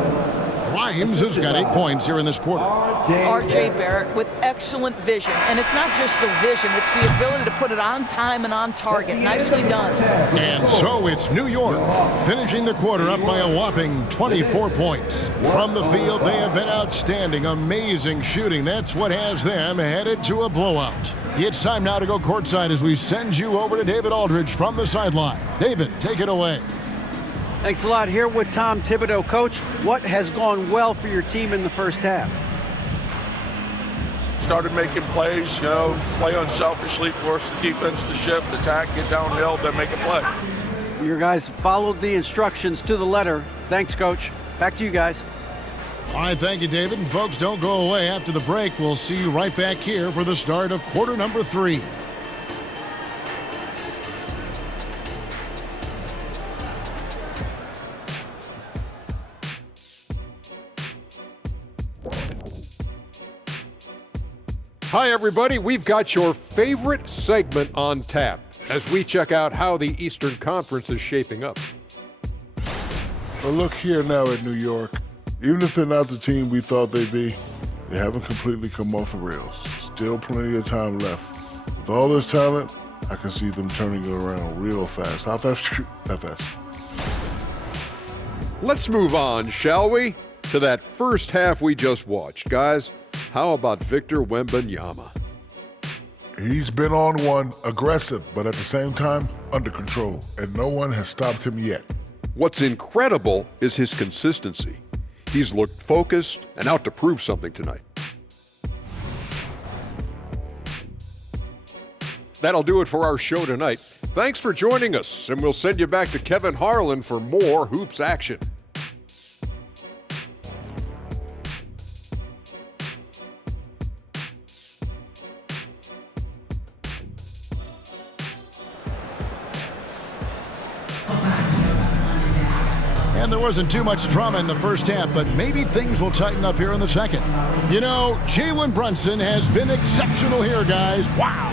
Grimes has got 8 points here in this quarter. R.J. Barrett with excellent vision. And it's not just the vision, it's the ability to put it on time and on target. Nicely done. And so it's New York finishing the quarter up by a whopping 24 points. From the field, they have been outstanding. Amazing shooting. That's what has them headed to a blowout. It's time now to go courtside as we send you over to David Aldridge from the sideline. David, take it away. Thanks a lot. Here with Tom Thibodeau. Coach, what has gone well for your team in the first half? Started making plays, play unselfishly, force the defense to shift, attack, get downhill, then make a play. Your guys followed the instructions to the letter. Thanks, Coach. Back to you guys. All right, thank you, David. And folks, don't go away. After the break, we'll see you right back here for the start of quarter number 3. Hi, everybody. We've got your favorite segment on tap as we check out how the Eastern Conference is shaping up. Well, look here now at New York. Even if they're not the team we thought they'd be, they haven't completely come off the rails. Still plenty of time left. With all this talent, I can see them turning it around real fast. How fast? That fast. Let's move on, shall we? To that first half we just watched. Guys, how about Victor Wembanyama? He's been on one, aggressive, but at the same time, under control, and no one has stopped him yet. What's incredible is his consistency. He's looked focused and out to prove something tonight. That'll do it for our show tonight. Thanks for joining us, and we'll send you back to Kevin Harlan for more hoops action. And there wasn't too much drama in the first half, but maybe things will tighten up here in the second. Jalen Brunson has been exceptional here, guys. Wow.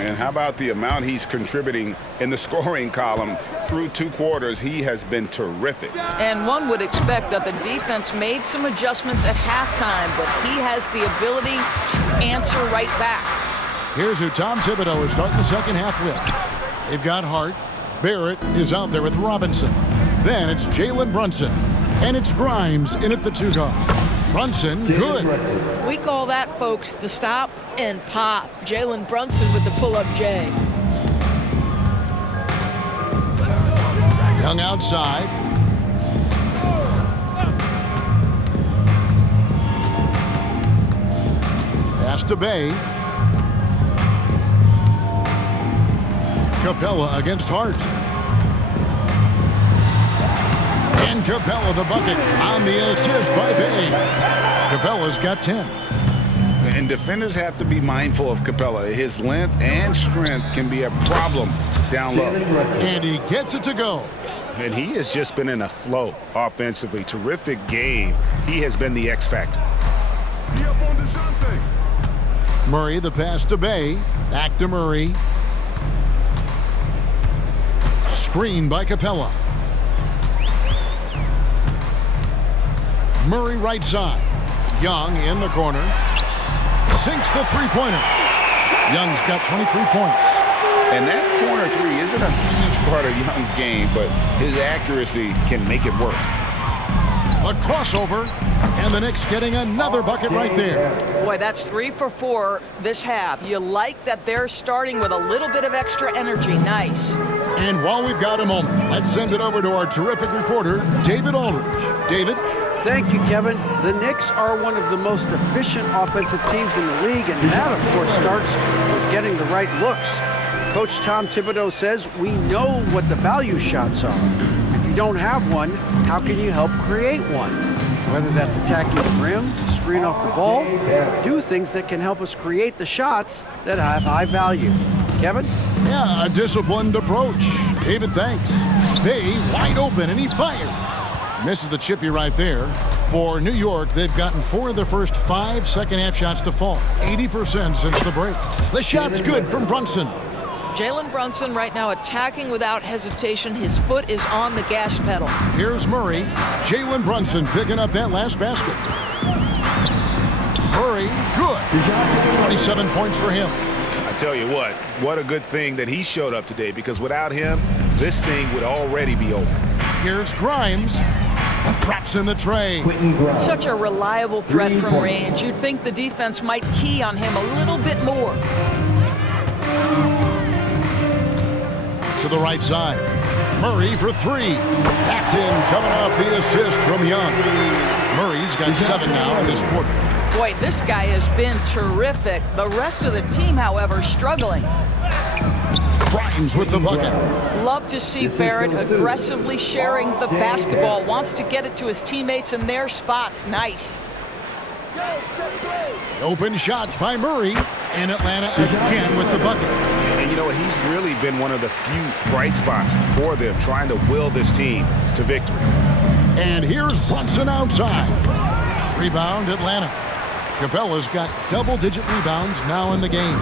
And how about the amount he's contributing in the scoring column through 2 quarters? He has been terrific. And one would expect that the defense made some adjustments at halftime, but he has the ability to answer right back. Here's who Tom Thibodeau is starting the second half with. They've got Hart. Barrett is out there with Robinson. Then it's Jalen Brunson. And it's Grimes in at the 2 guard. Brunson, good. We call that, folks, the stop and pop. Jalen Brunson with the pull-up J. Young outside. Pass to Bay. Capella against Hart. And Capella the bucket on the assist by Bay. Capella's got 10. And defenders have to be mindful of Capella. His length and strength can be a problem down low. And he gets it to go. And he has just been in a flow offensively. Terrific game. He has been the X factor. Murray the pass to Bay. Back to Murray. Screen by Capella. Murray right side. Young in the corner. Sinks the three-pointer. Young's got 23 points. And that corner 3 isn't a huge part of Young's game, but his accuracy can make it work. A crossover, and the Knicks getting another bucket right there. Boy, that's 3 for 4 this half. You like that they're starting with a little bit of extra energy. Nice. And while we've got a moment, let's send it over to our terrific reporter, David Aldridge. David? Thank you, Kevin. The Knicks are one of the most efficient offensive teams in the league, and that, of course, starts with getting the right looks. Coach Tom Thibodeau says we know what the value shots are. If you don't have one, how can you help create one? Whether that's attacking the rim, screen off the ball, do things that can help us create the shots that have high value. Kevin? Yeah, a disciplined approach. David, thanks. Bay wide open, and he fires. Misses the chippy right there. For New York, they've gotten 4 of their first 5 second-half shots to fall. 80% since the break. The shot's good from Brunson. Jalen Brunson right now attacking without hesitation. His foot is on the gas pedal. Here's Murray. Jalen Brunson picking up that last basket. Murray, good. 27 points for him. I tell you what a good thing that he showed up today, because without him, this thing would already be over. Here's Grimes. Drops in the Trae. Such a reliable threat from range. You'd think the defense might key on him a little bit more. To the right side. Murray for three. That's in, coming off the assist from Young. Murray's got 7 now in this quarter. Boy, this guy has been terrific. The rest of the team, however, struggling. Grimes with the bucket. Love to see Barrett aggressively sharing the basketball. Wants to get it to his teammates in their spots. Nice. Open shot by Murray. And Atlanta again with the bucket. And you know, he's really been one of the few bright spots for them, trying to will this team to victory. And here's Brunson outside. Rebound, Atlanta. Capella's got double-digit rebounds now in the game.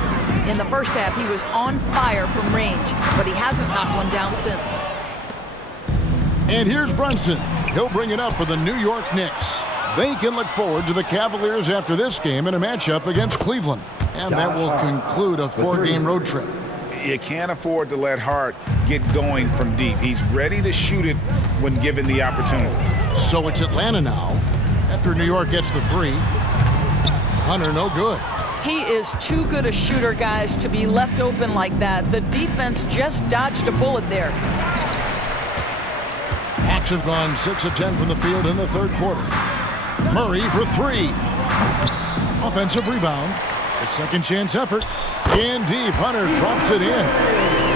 In the first half, he was on fire from range, but he hasn't knocked one down since. And here's Brunson. He'll bring it up for the New York Knicks. They can look forward to the Cavaliers after this game in a matchup against Cleveland. And that will conclude a 4-game road trip. You can't afford to let Hart get going from deep. He's ready to shoot it when given the opportunity. So it's Atlanta now. After New York gets the 3. Hunter, no good. He is too good a shooter, guys, to be left open like that. The defense just dodged a bullet there. Hawks have gone 6 of 10 from the field in the third quarter. Murray for 3. Offensive rebound. A second chance effort. In deep. Hunter drops it in.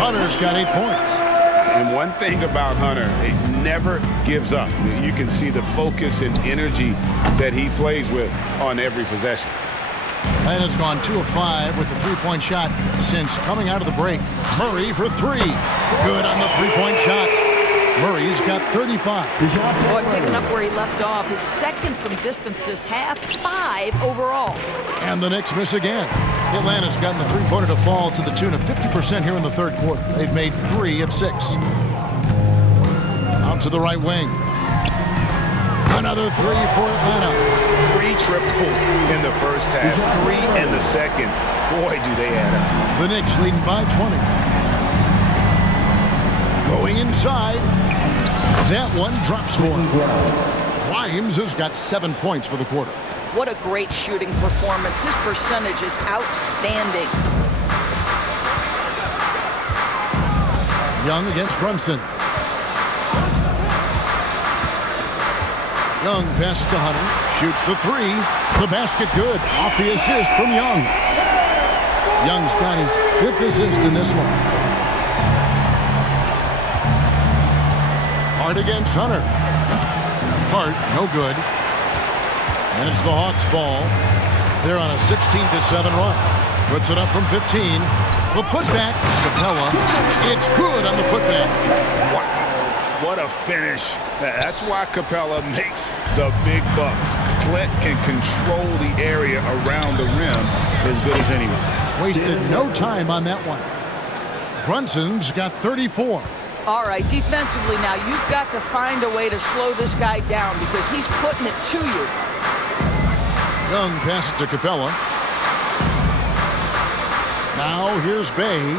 Hunter's got 8 points. And one thing about Hunter, he never gives up. You can see the focus and energy that he plays with on every possession. Atlanta's gone 2 of 5 with the 3-point shot since coming out of the break. Murray for 3. Good on the 3-point shot. Murray's got 35. Boy, picking up where he left off. His second from distance this half, 5 overall. And the Knicks miss again. Atlanta's gotten the 3-pointer to fall to the tune of 50% here in the third quarter. They've made 3 of 6. Out to the right wing. Another 3 for Atlanta. 3 triples in the first half, 3 in the second. Boy, do they add up. The Knicks leading by 20. Going inside. That one drops for him. Grimes has got 7 points for the quarter. What a great shooting performance. His percentage is outstanding. Young against Brunson. Young passes to Hunter. Shoots the 3. The basket good. Off the assist from Young. Young's got his 5th assist in this one. Hart against Hunter. Hart, no good. And it's the Hawks' ball. They're on a 16-7 run. Puts it up from 15. The putback. Capella. It's good on the putback. Wow. What a finish. That's why Capella makes the big bucks. Clint can control the area around the rim as good as anyone. Wasted no time on that one. Brunson's got 34. All right, defensively now, you've got to find a way to slow this guy down because he's putting it to you. Young passes to Capella. Now here's Bay.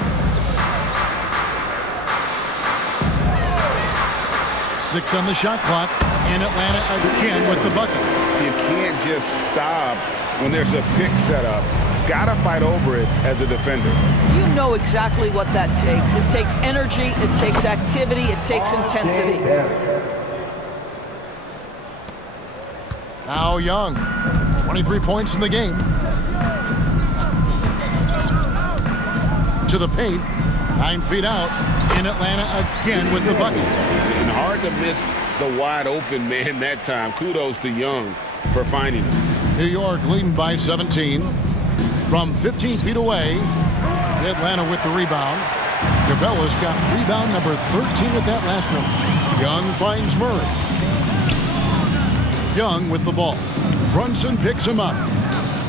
6 on the shot clock, and Atlanta again with the bucket. You can't just stop when there's a pick set up. Gotta fight over it as a defender. You know exactly what that takes. It takes energy, it takes activity, it takes intensity. Now Young, 23 points in the game. To the paint, 9 feet out, in Atlanta again with the bucket. And hard to miss the wide open man that time. Kudos to Young for finding him. New York leading by 17. From 15 feet away, Atlanta with the rebound. Capella's got rebound number 13 with that last one. Young finds Murray. Young with the ball. Brunson picks him up.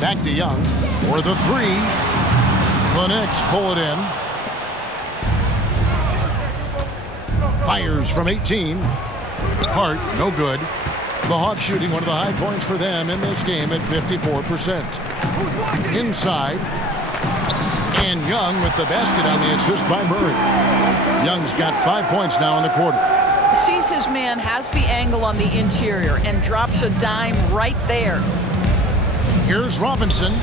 Back to Young for the 3. The Knicks pull it in. Fires from 18. Hart, no good. The Hawks shooting one of the high points for them in this game at 54%. Inside. And Young with the basket on the assist by Murray. Young's got 5 points now in the quarter. Sees his man, has the angle on the interior, and drops a dime right there. Here's Robinson.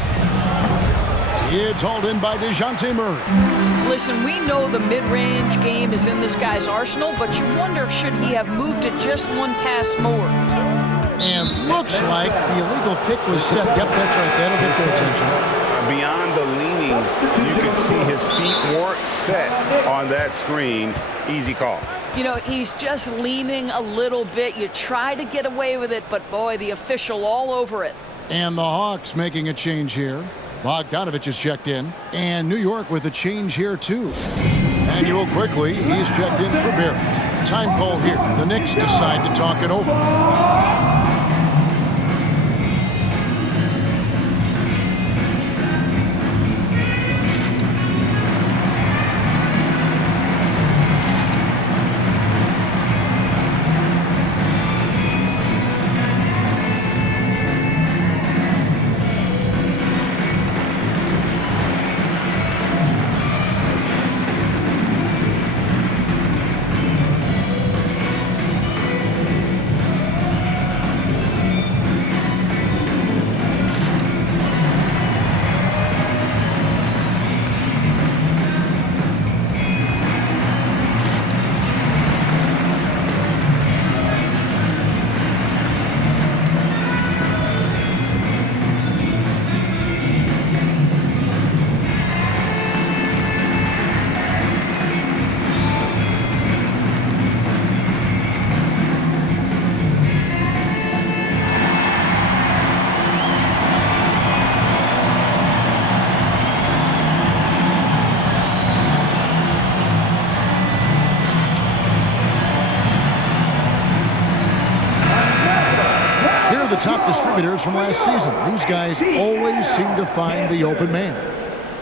It's hauled in by DeJounte Murray. Listen, we know the mid-range game is in this guy's arsenal, but you wonder, should he have moved it just one pass more? And looks like the illegal pick was set. Yep, that's right. That'll get their attention. Beyond the leaning, you can see his feet weren't set on that screen. Easy call. You know, he's just leaning a little bit. You try to get away with it, but boy, the official all over it. And the Hawks making a change here. Bogdanovich is checked in. And New York with a change here, too. Manuel quickly, he's checked in for Barrett. Time call here. The Knicks decide to talk it over. Top distributors from last season. These guys always seem to find the open man.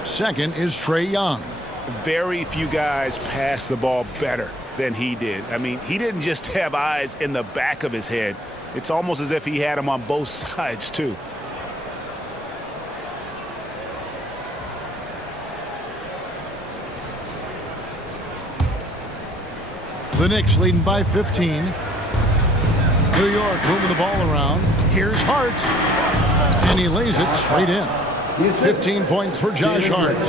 Second is Trae Young. Very few guys pass the ball better than he did. I mean, he didn't just have eyes in the back of his head. It's almost as if he had them on both sides, too. The Knicks leading by 15. New York moving the ball around. Here's Hart. And he lays it straight in. 15 points for Josh Hart.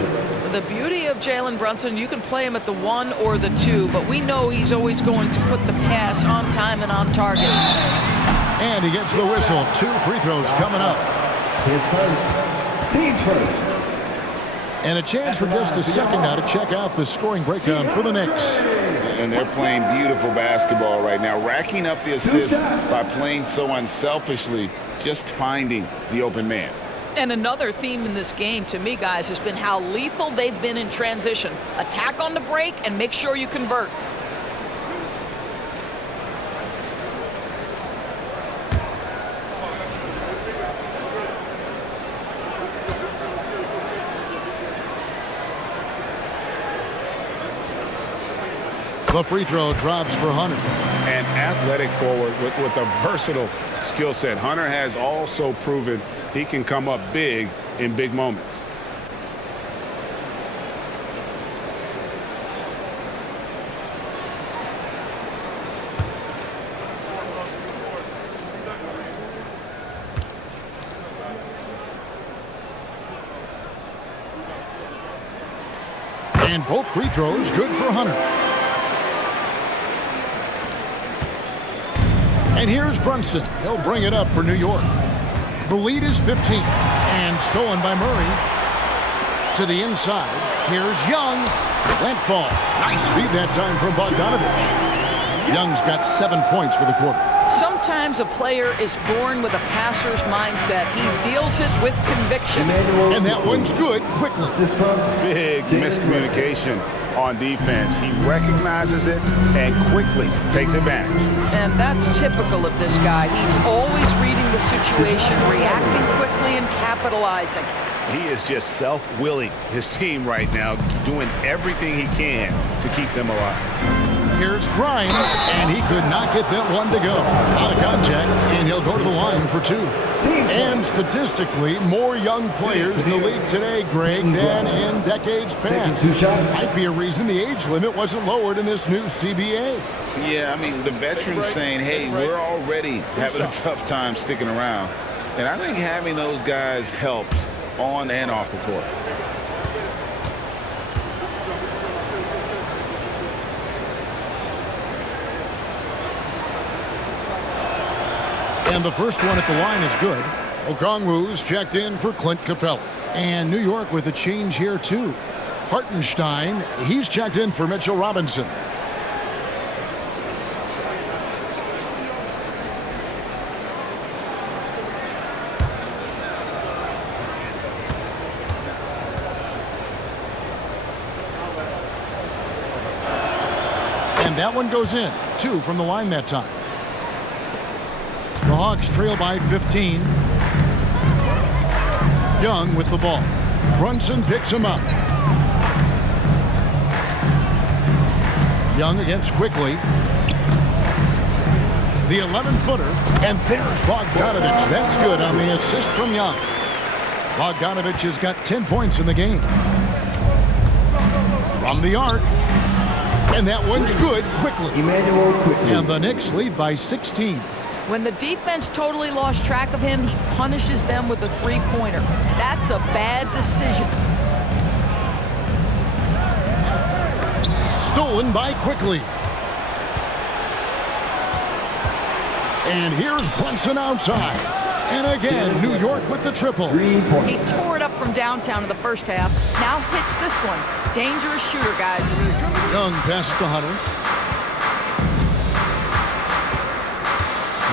The beauty of Jalen Brunson, you can play him at the 1 or the 2, but we know he's always going to put the pass on time and on target. And he gets the whistle. 2 free throws coming up. His first. Team first. And a chance for just a second now to check out the scoring breakdown for the Knicks. And they're playing beautiful basketball right now, racking up the assists by playing so unselfishly, just finding the open man. And another theme in this game, to me, guys, has been how lethal they've been in transition. Attack on the break and make sure you convert. The free throw drops for Hunter. An athletic forward with a versatile skill set. Hunter has also proven he can come up big in big moments. And both free throws good for Hunter. And here's Brunson. He'll bring it up for New York. The lead is 15. And stolen by Murray. To the inside. Here's Young. That falls. Nice feed that time from Bogdanovich. Young's got 7 points for the quarter. Sometimes a player is born with a passer's mindset. He deals it with conviction. And that one's good quickly. Big miscommunication on defense. He recognizes it and quickly takes advantage. And that's typical of this guy. He's always reading the situation, reacting quickly and capitalizing. He is just self-willing his team right now, doing everything he can to keep them alive. Here's Grimes, and he could not get that one to go. Out of contact, and he'll go to the line for 2. And statistically, more young players in the league today, Greg, than in decades past. Might be a reason the age limit wasn't lowered in this new CBA. Yeah, I mean, the veterans saying, hey, we're already having a tough time sticking around. And I think having those guys helps on and off the court. And the first one at the line is good. Okongwu's checked in for Clint Capella. And New York with a change here, too. Hartenstein, he's checked in for Mitchell Robinson. And that one goes in. 2 from the line that time. The Hawks trail by 15. Young with the ball. Brunson picks him up. Young against Quickly. The 11-footer. And there's Bogdanovich. That's good on the assist from Young. Bogdanovich has got 10 points in the game. From the arc. And that one's good. Quickly. And the Knicks lead by 16. When the defense totally lost track of him, he punishes them with a three-pointer. That's a bad decision. Stolen by Quickly. And here's Brunson outside. And again, New York with the triple. He tore it up from downtown in the first half. Now hits this one. Dangerous shooter, guys. Young passes to Hunter.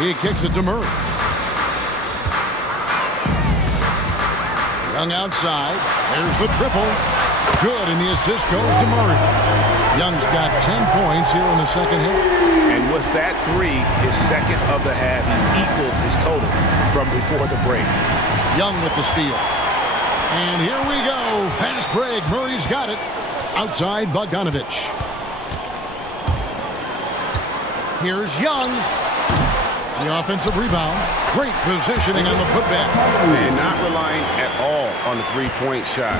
He kicks it to Murray. Young outside. There's the triple. Good, and the assist goes to Murray. Young's got 10 points here in the second half. And with that 3, his second of the half, he's equaled his total from before the break. Young with the steal. And here we go. Fast break. Murray's got it. Outside Bogdanovich. Here's Young. The offensive rebound. Great positioning on the putback. And not relying at all on the three-point shot.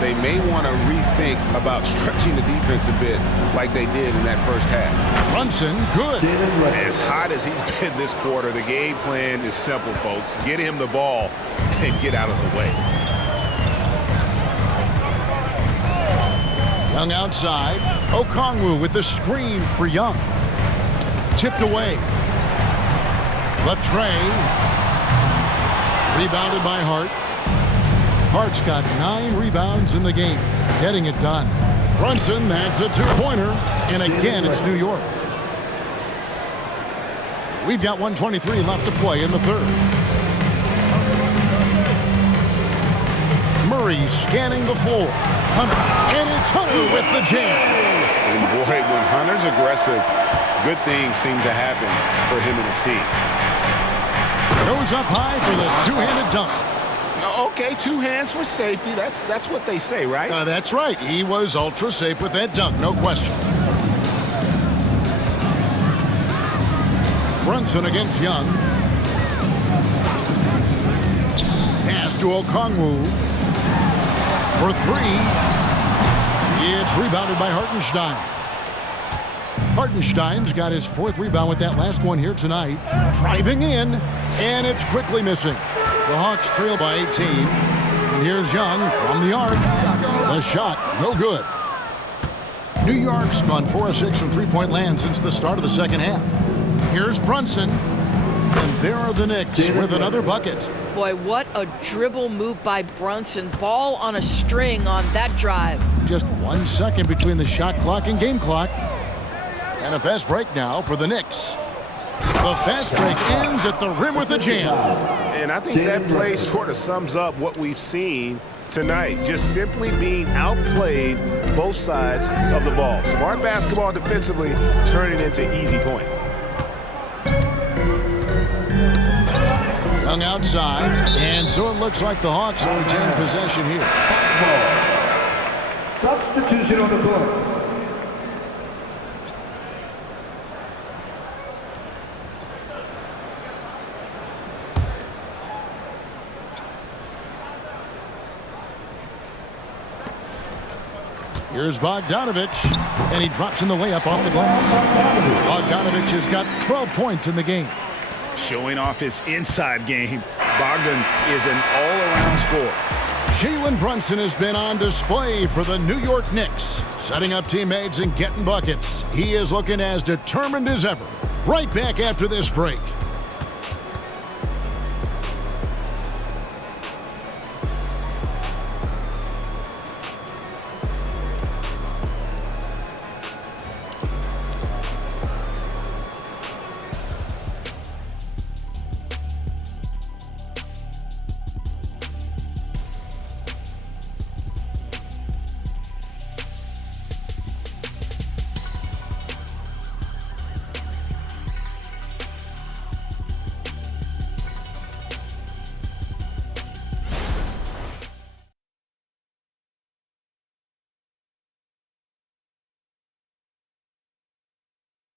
They may want to rethink about stretching the defense a bit like they did in that first half. Brunson, good. As hot as he's been this quarter, the game plan is simple, folks. Get him the ball and get out of the way. Young outside. Okongwu with the screen for Young. Tipped away. But Trae, rebounded by Hart. Hart's got 9 rebounds in the game, getting it done. Brunson, that's a 2-pointer, and again it's New York. We've got 1:23 left to play in the third. Murray scanning the floor. Hunter, and it's Hunter with the jam. And boy, when Hunter's aggressive, good things seem to happen for him and his team. Goes up high for the two-handed dunk. Okay, 2 hands for safety. That's what they say, right? That's right. He was ultra safe with that dunk, no question. Brunson against Young. Pass to Okongwu. For 3. It's rebounded by Hartenstein. Hartenstein's got his 4th rebound with that last one here tonight. Driving in, and it's quickly missing. The Hawks trail by 18. And here's Young from the arc. The shot, no good. New York's gone 4 of 6 from three-point land since the start of the second half. Here's Brunson. And there are the Knicks with another bucket. Boy, what a dribble move by Brunson. Ball on a string on that drive. Just 1 second between the shot clock and game clock. And a fast break now for the Knicks. The fast break ends at the rim with a jam. And I think that play sort of sums up what we've seen tonight. Just simply being outplayed both sides of the ball. Smart basketball defensively, turning into easy points. Young outside, and so it looks like the Hawks retain possession here. Substitution on the court. Here's Bogdanovich, and he drops in the layup off the glass. Bogdanovich has got 12 points in the game. Showing off his inside game. Bogdan is an all-around scorer. Jalen Brunson has been on display for the New York Knicks, setting up teammates and getting buckets. He is looking as determined as ever. Right back after this break.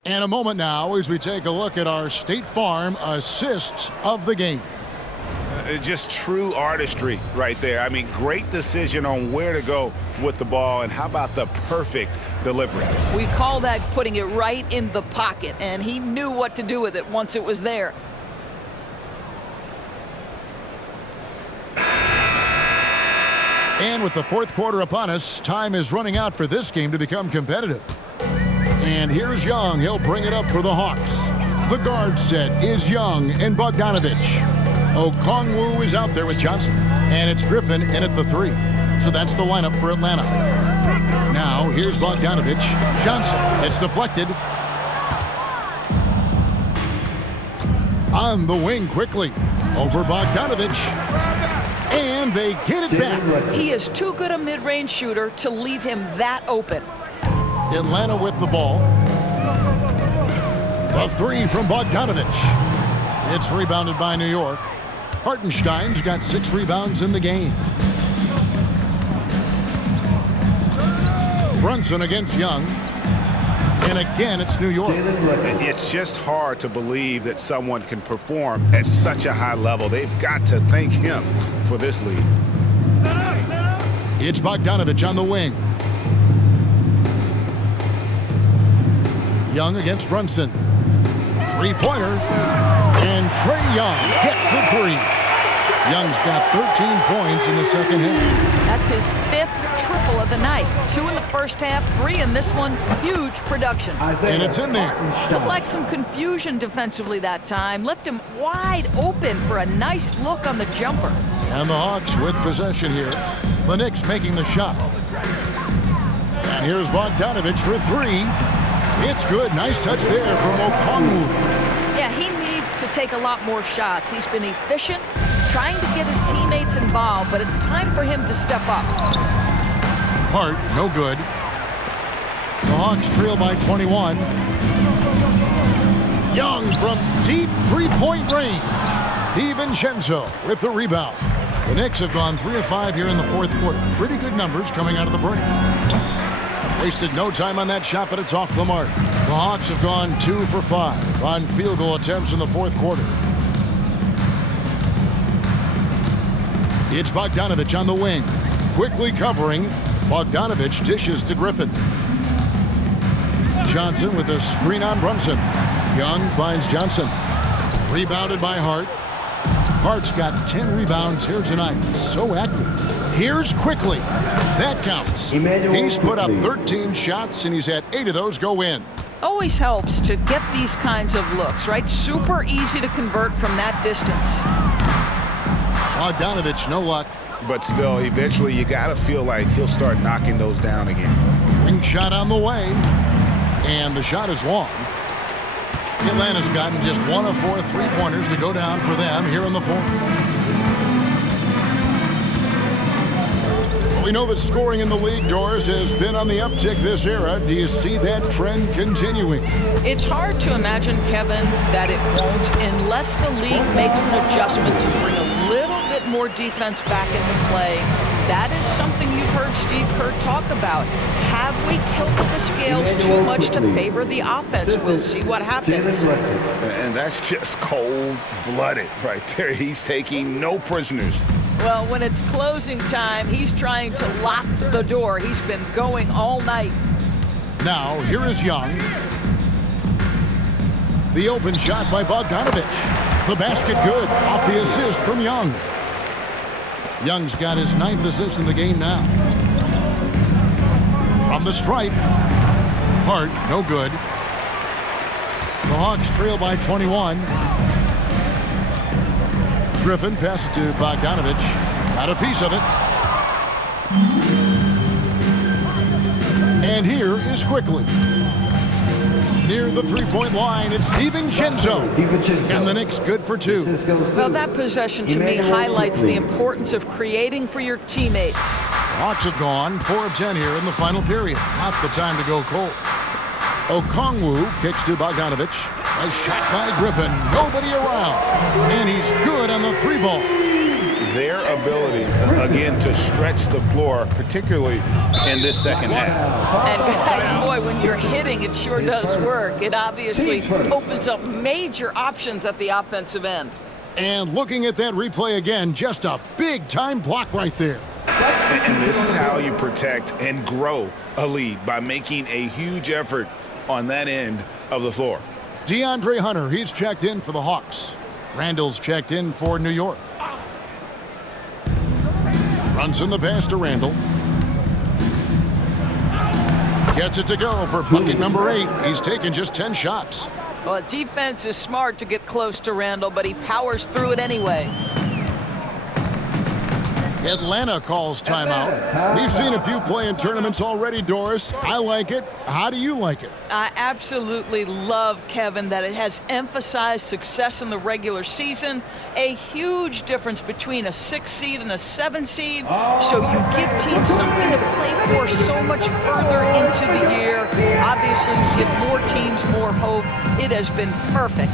And a moment now as we take a look at our State Farm assists of the game. Just true artistry right there. I mean, great decision on where to go with the ball, and how about the perfect delivery? We call that putting it right in the pocket, and he knew what to do with it once it was there. And with the fourth quarter upon us, time is running out for this game to become competitive. And here's Young. He'll bring it up for the Hawks. The guard set is Young and Bogdanovich. Okongwu is out there with Johnson. And it's Griffin in at the 3. So that's the lineup for Atlanta. Now, here's Bogdanovich. Johnson. It's deflected. On the wing quickly. Over Bogdanovich. And they get it back. He is too good a mid-range shooter to leave him that open. Atlanta with the ball. A 3 from Bogdanovich. It's rebounded by New York. Hartenstein's got 6 rebounds in the game. Brunson against Young. And again, it's New York. It's just hard to believe that someone can perform at such a high level. They've got to thank him for this lead. It's Bogdanovich on the wing. Young against Brunson. Three-pointer. And Trae Young gets the 3. Young's got 13 points in the second half. That's his 5th triple of the night. 2 in the first half, 3 in this one. Huge production. And it's in there. Looked like some confusion defensively that time. Left him wide open for a nice look on the jumper. And the Hawks with possession here. The Knicks making the shot. And here's Bogdanovich for 3. It's good. Nice touch there from Okongwu. Yeah, he needs to take a lot more shots. He's been efficient, trying to get his teammates involved, but it's time for him to step up. Hart, no good. The Hawks trail by 21. Young from deep three-point range. DiVincenzo with the rebound. The Knicks have gone 3 of 5 here in the fourth quarter. Pretty good numbers coming out of the break. Wasted no time on that shot, but it's off the mark. The Hawks have gone 2 for 5 on field goal attempts in the fourth quarter. It's Bogdanovich on the wing. Quickly covering. Bogdanovich dishes to Griffin. Johnson with a screen on Brunson. Young finds Johnson. Rebounded by Hart. Hart's got 10 rebounds here tonight. So active. Here's Quickly. That counts. He's put up 13 shots, and he's had 8 of those go in. Always helps to get these kinds of looks, right? Super easy to convert from that distance. Bogdanovich, no luck. But still, eventually you got to feel like he'll start knocking those down again. Ring shot on the way. And the shot is long. Atlanta's gotten just 1 of 4 three-pointers to go down for them here in the fourth. We know that scoring in the league, Doris, has been on the uptick this era. Do you see that trend continuing? It's hard to imagine, Kevin, that it won't unless the league makes an adjustment to bring a little bit more defense back into play. That is something you've heard Steve Kerr talk about. Have we tilted the scales too much to favor the offense? We'll see what happens. And that's just cold-blooded right there. He's taking no prisoners Well, when it's closing time, he's trying to lock the door. He's been going all night. Now, here is Young. The open shot by Bogdanovich. The basket good off the assist from Young. Young's got his 9th assist in the game now. From the stripe. Hart, no good. The Hawks trail by 21. Griffin passes to Bogdanovich. Got a piece of it. And here is Quickly. Near the three-point line, it's DiVincenzo. And the Knicks good for 2. Well, that possession to me highlights the importance of creating for your teammates. Hawks have gone 4 of 10 here in the final period. Not the time to go cold. Okongwu kicks to Bogdanovich. A shot by Griffin. Nobody around. And he's good on the 3-ball. Their ability, again, to stretch the floor, particularly in this second half. And guys, boy, when you're hitting, it sure does work. It obviously opens up major options at the offensive end. And looking at that replay again, just a big-time block right there. And this is how you protect and grow a lead, by making a huge effort on that end of the floor. DeAndre Hunter, he's checked in for the Hawks. Randall's checked in for New York. Brunson the pass to Randall. Gets it to go for bucket number 8. He's taken just 10 shots. Well, defense is smart to get close to Randall, but he powers through it anyway. Atlanta calls timeout. We've seen a few play-in tournaments already, Doris. I like it. How do you like it? I absolutely love, Kevin, that it has emphasized success in the regular season, a huge difference between a 6 seed and a 7 seed, so you give teams something to play for so much further into the year. Obviously, you give more teams more hope. It has been perfect.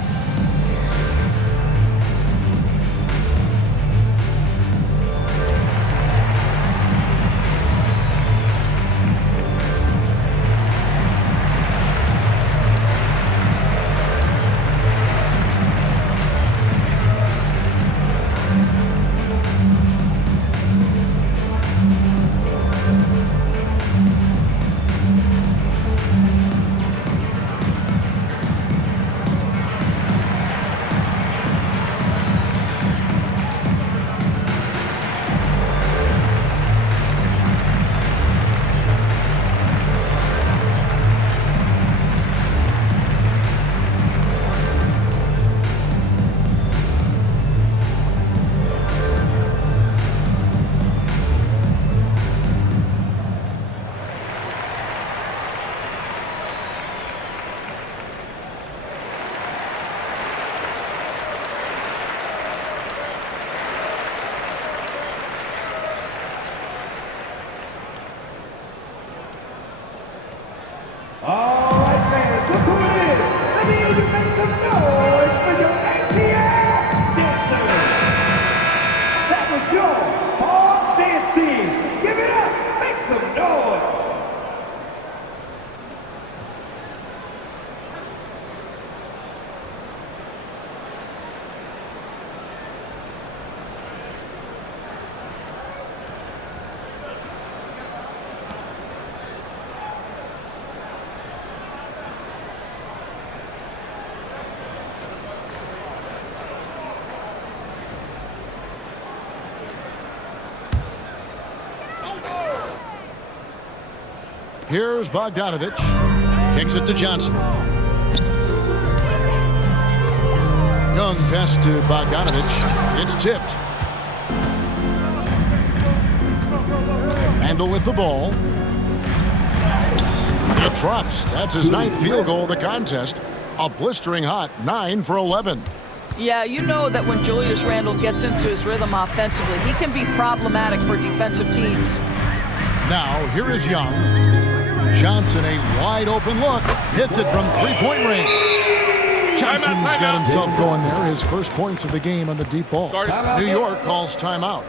Here's Bogdanovich. Kicks it to Johnson. Young pass to Bogdanovich. It's tipped. Randall with the ball. It drops. That's his 9th field goal of the contest. A blistering hot 9 for 11. Yeah, you know that when Julius Randle gets into his rhythm offensively, he can be problematic for defensive teams. Now, here is Young. Johnson, a wide open look. Hits it from 3-point range. Johnson's got himself going there. His first points of the game on the deep ball. New York calls timeout.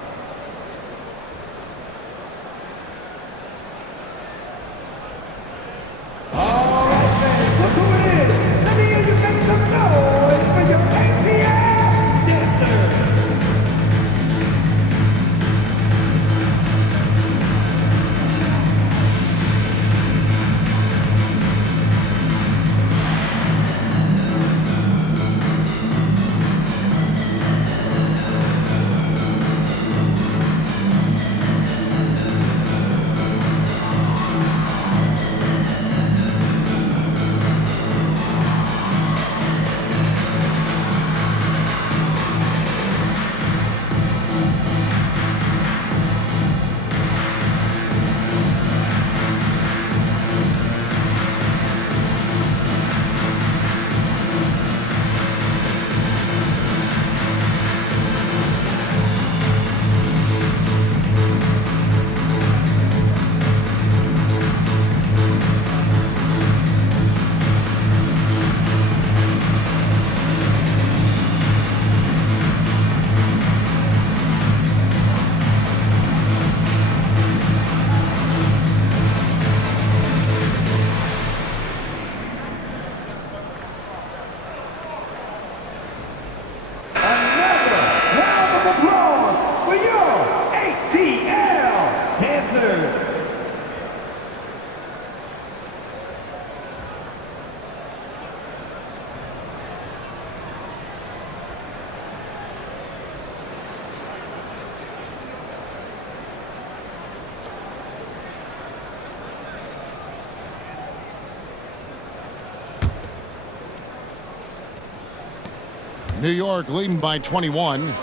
New York leading by 21.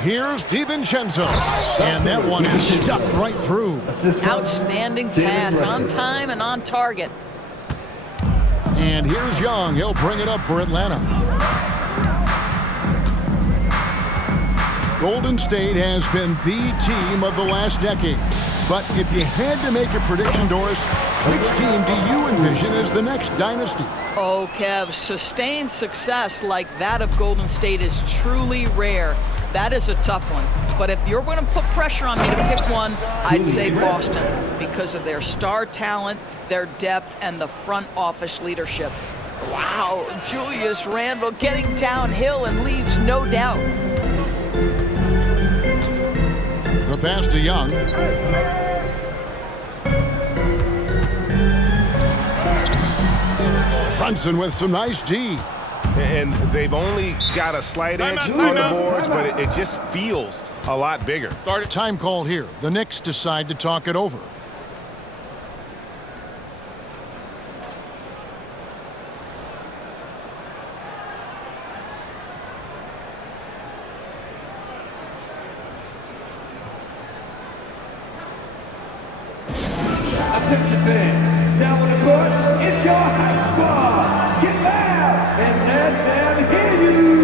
Here's DiVincenzo. And that one is stuffed right through. Outstanding pass, on time and on target. And here's Young. He'll bring it up for Atlanta. Golden State has been the team of the last decade. But if you had to make a prediction, Doris, which team do you envision as the next dynasty? Oh, Kev, sustained success like that of Golden State is truly rare. That is a tough one. But if you're going to put pressure on me to pick one, I'd say Boston because of their star talent, their depth, and the front office leadership. Wow, Julius Randle getting downhill and leaves no doubt. The pass to Young. Brunson with some nice D. And they've only got a slight edge on the boards, but it just feels a lot bigger. Time call here. The Knicks decide to talk it over. Attention fans, now on the court, it's your hype squad. Get loud and let them hear you.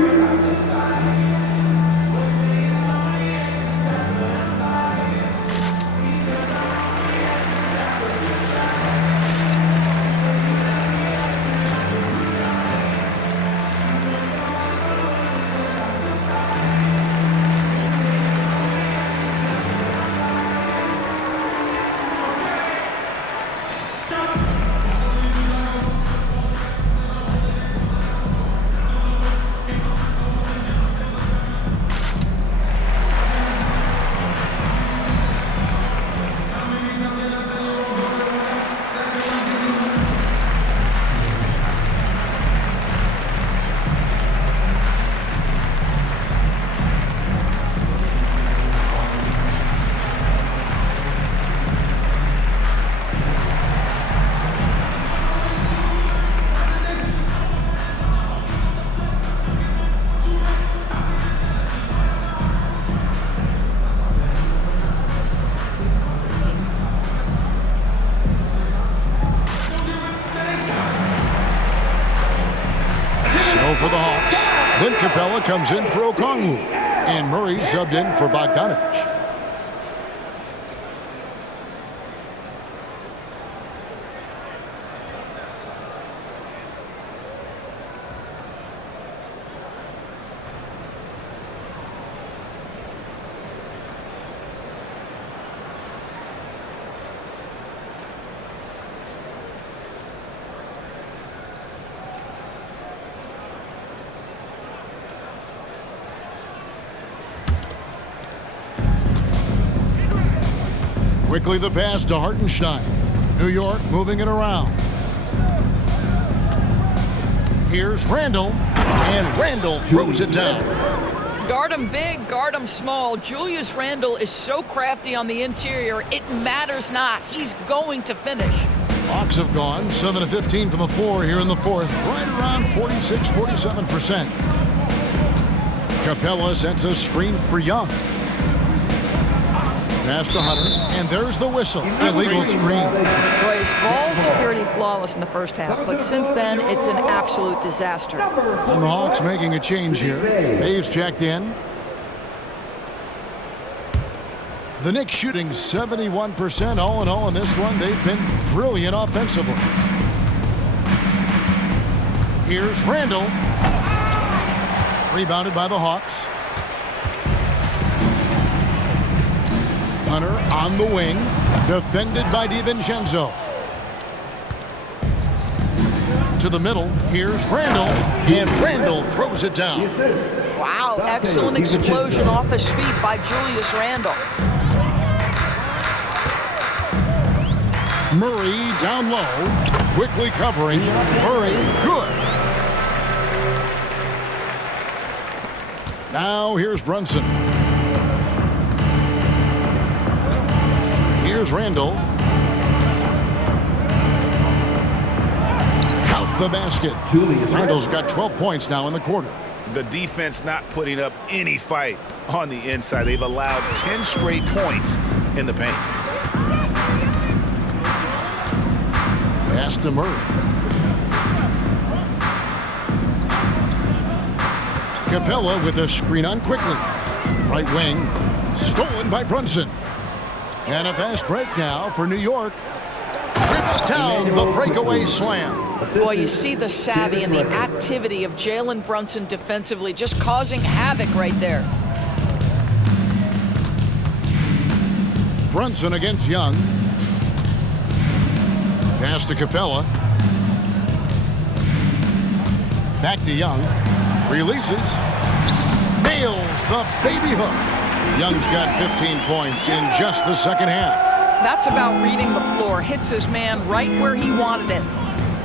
For the Hawks, Clint Capella comes in for Okongwu, and Murray subbed in for Bogdanovich. Quickly the pass to Hartenstein. New York moving it around. Here's Randle, and Randle throws it down. Guard him big, guard him small. Julius Randle is so crafty on the interior, it matters not. He's going to finish. Hawks have gone 7 of 15 from the floor here in the fourth, right around 46-47%. Capella sends a screen for Young. Pass to Hunter, and there's the whistle. Illegal screen. Boys, ball security flawless in the first half, but since then, it's an absolute disaster. And the Hawks making a change here. Dave's checked in. The Knicks shooting 71% all in all in this one. They've been brilliant offensively. Here's Randle. Rebounded by the Hawks. Hunter on the wing, defended by DiVincenzo. To the middle, here's Randle, and Randle throws it down. Wow, excellent explosion off his feet by Julius Randle. Murray down low, quickly covering. Murray, good. Now here's Brunson. Here's Randle. Count the basket. Randall's got 12 points now in the quarter. The defense not putting up any fight on the inside. They've allowed 10 straight points in the paint. Pass to Murray. Capella with a screen on quickly. Right wing, stolen by Brunson. And a fast break now for New York. Rips down the breakaway slam. Boy, you see the savvy and the activity of Jalen Brunson defensively, just causing havoc right there. Brunson against Young. Pass to Capella. Back to Young. Releases. Nails the baby hook. Young's got 15 points in just the second half. That's about reading the floor. Hits his man right where he wanted it.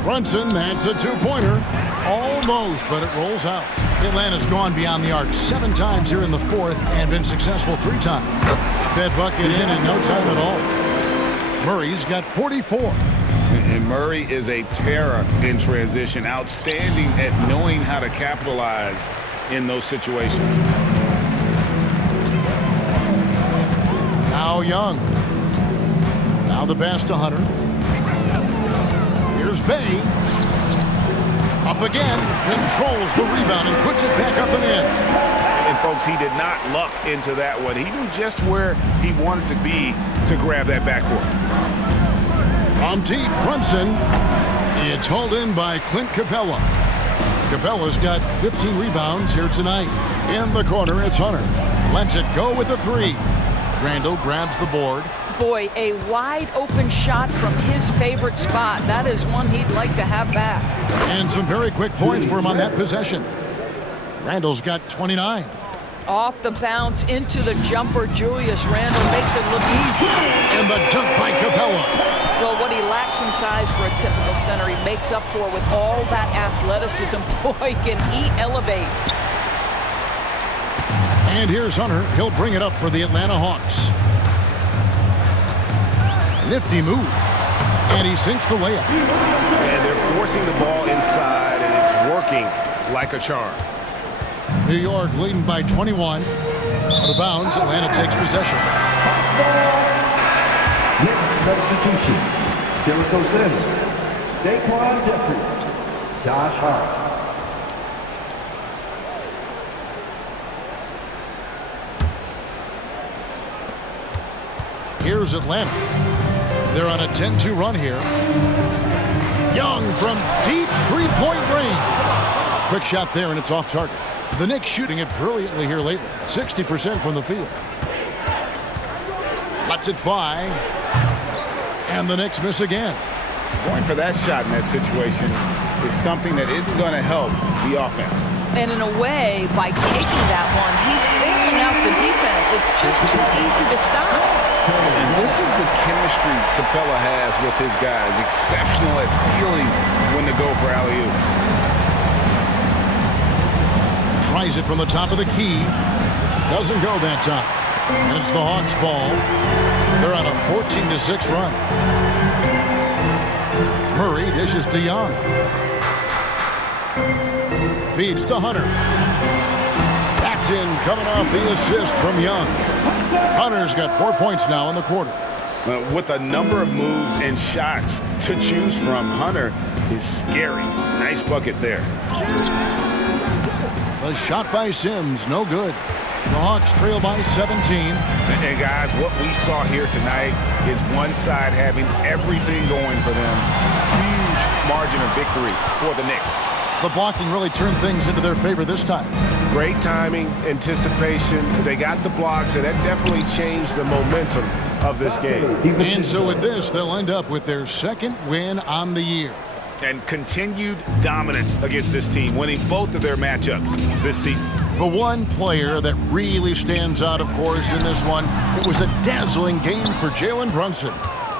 Brunson adds a two-pointer. Almost, but it rolls out. Atlanta's gone beyond the arc 7 times here in the fourth and been successful 3 times. That bucket in no time at all. Murray's got 44. And Murray is a terror in transition. Outstanding at knowing how to capitalize in those situations. Now Young. Now the pass to Hunter. Here's Bay. Up again. Controls the rebound and puts it back up and in. And folks, he did not luck into that one. He knew just where he wanted to be to grab that backboard. From deep, Brunson. It's hauled in by Clint Capella. Capella's got 15 rebounds here tonight. In the corner, it's Hunter. Lets it go with a 3. Randall grabs the board. Boy, a wide open shot from his favorite spot. That is one he'd like to have back. And some very quick points for him on that possession. Randall's got 29. Off the bounce into the jumper, Julius Randle makes it look easy. And the dunk by Capella. Well, what he lacks in size for a typical center, he makes up for with all that athleticism. Boy, can he elevate. And here's Hunter. He'll bring it up for the Atlanta Hawks. Nifty move. And he sinks the layup. And they're forcing the ball inside, and it's working like a charm. New York leading by 21. Out of bounds, Atlanta takes possession. Knicks substitution. Jericho Sims. Daquan Jeffries. Josh Hart. Here's Atlanta. They're on a 10-2 run here. Young from deep three-point range. Quick shot there, and it's off target. The Knicks shooting it brilliantly here lately. 60% from the field. Lets it fly. And the Knicks miss again. Going for that shot in that situation is something that isn't going to help the offense. And in a way, by taking that one, he's bailing out the defense. It's just too easy to stop. And this is the chemistry Capella has with his guys. Exceptional at feeling when to go for alley-oop. Tries it from the top of the key. Doesn't go that time. And it's the Hawks' ball. They're on a 14-6 run. Murray dishes to Young. Feeds to Hunter. That's in, coming off the assist from Young. Hunter's got 4 points now in the quarter. With a number of moves and shots to choose from, Hunter is scary. Nice bucket there. The shot by Sims, no good. The Hawks trail by 17. And guys, what we saw here tonight is one side having everything going for them. Huge margin of victory for the Knicks. The blocking really turned things into their favor this time. Great timing, anticipation. They got the blocks, and that definitely changed the momentum of this game. And so with this, they'll end up with their second win on the year. And continued dominance against this team, winning both of their matchups this season. The one player that really stands out, of course, in this one, it was a dazzling game for Jalen Brunson.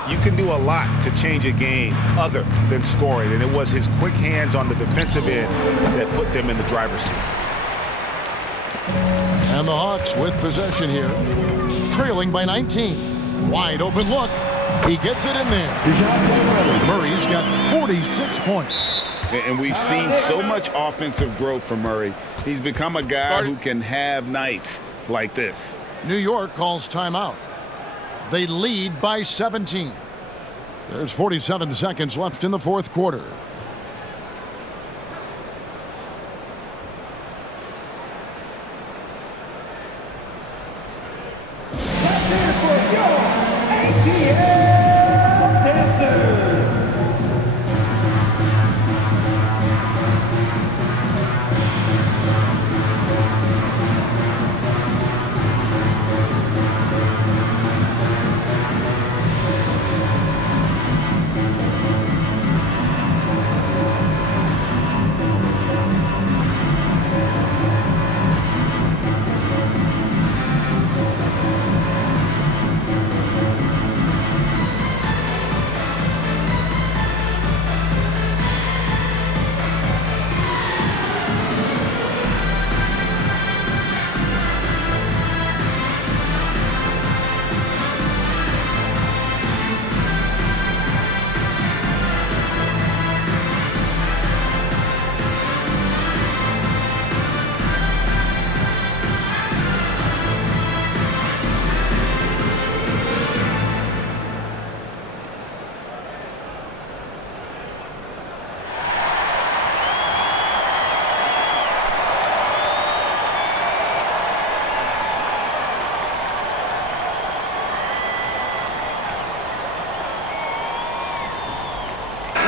You can do a lot to change a game other than scoring, and it was his quick hands on the defensive end that put them in the driver's seat. And the Hawks with possession here, trailing by 19. Wide open look. He gets it in there. Murray's got 46 points. And we've seen so much offensive growth from Murray. He's become a guy who can have nights like this. New York calls timeout. They lead by 17. There's 47 seconds left in the fourth quarter.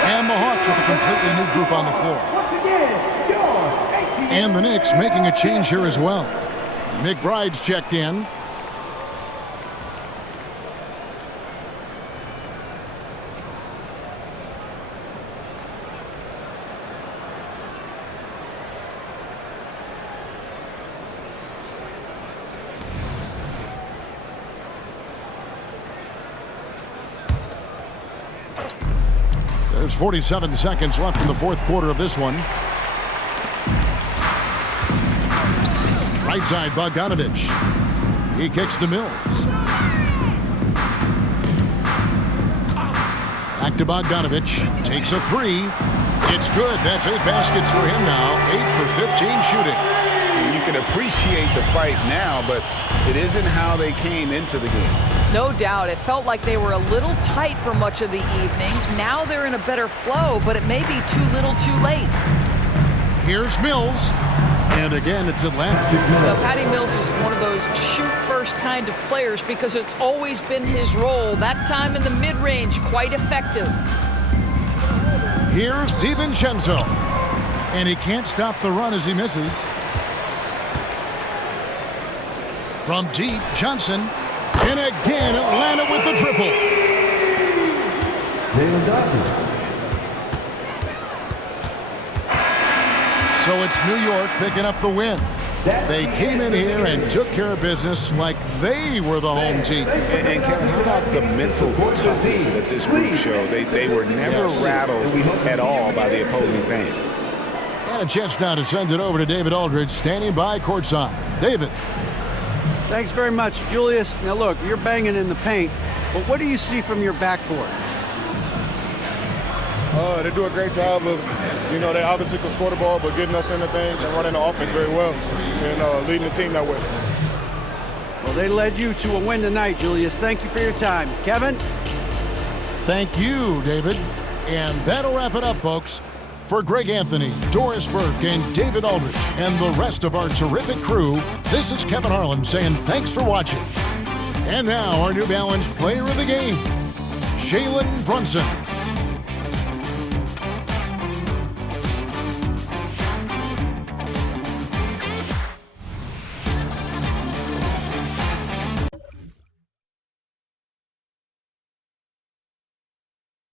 And the Hawks with a completely new group on the floor. Once again, your 18. And the Knicks making a change here as well. McBride's checked in. There's 47 seconds left in the fourth quarter of this one. Right side, Bogdanovich. He kicks to Mills. Back to Bogdanovich. Takes a three. It's good. That's 8 baskets for him now. 8 for 15 shooting. You can appreciate the fight now, but it isn't how they came into the game. No doubt. It felt like they were a little tight for much of the evening. Now they're in a better flow, but it may be too little too late. Here's Mills. And again, it's Atlanta. Now, Patty Mills is one of those shoot-first kind of players because it's always been his role. That time in the mid-range, quite effective. Here's DiVincenzo. And he can't stop the run as he misses. From deep, Johnson. And again, Atlanta with the triple. Jalen Johnson. So it's New York picking up the win. They came in here and took care of business like they were the home team. And Kevin, how about the mental toughness that this group showed? They were never rattled at all by the opposing fans. And a chance now to send it over to David Aldridge, standing by courtside. David. Thanks very much, Julius. Now look, you're banging in the paint, but what do you see from your backcourt? They do a great job of, they obviously can score the ball, but getting us into things and running the offense very well and leading the team that way. Well, they led you to a win tonight, Julius. Thank you for your time. Kevin? Thank you, David. And that'll wrap it up, folks. For Greg Anthony, Doris Burke, and David Aldridge, and the rest of our terrific crew, this is Kevin Harlan saying thanks for watching. And now our New Balance player of the game, Jalen Brunson.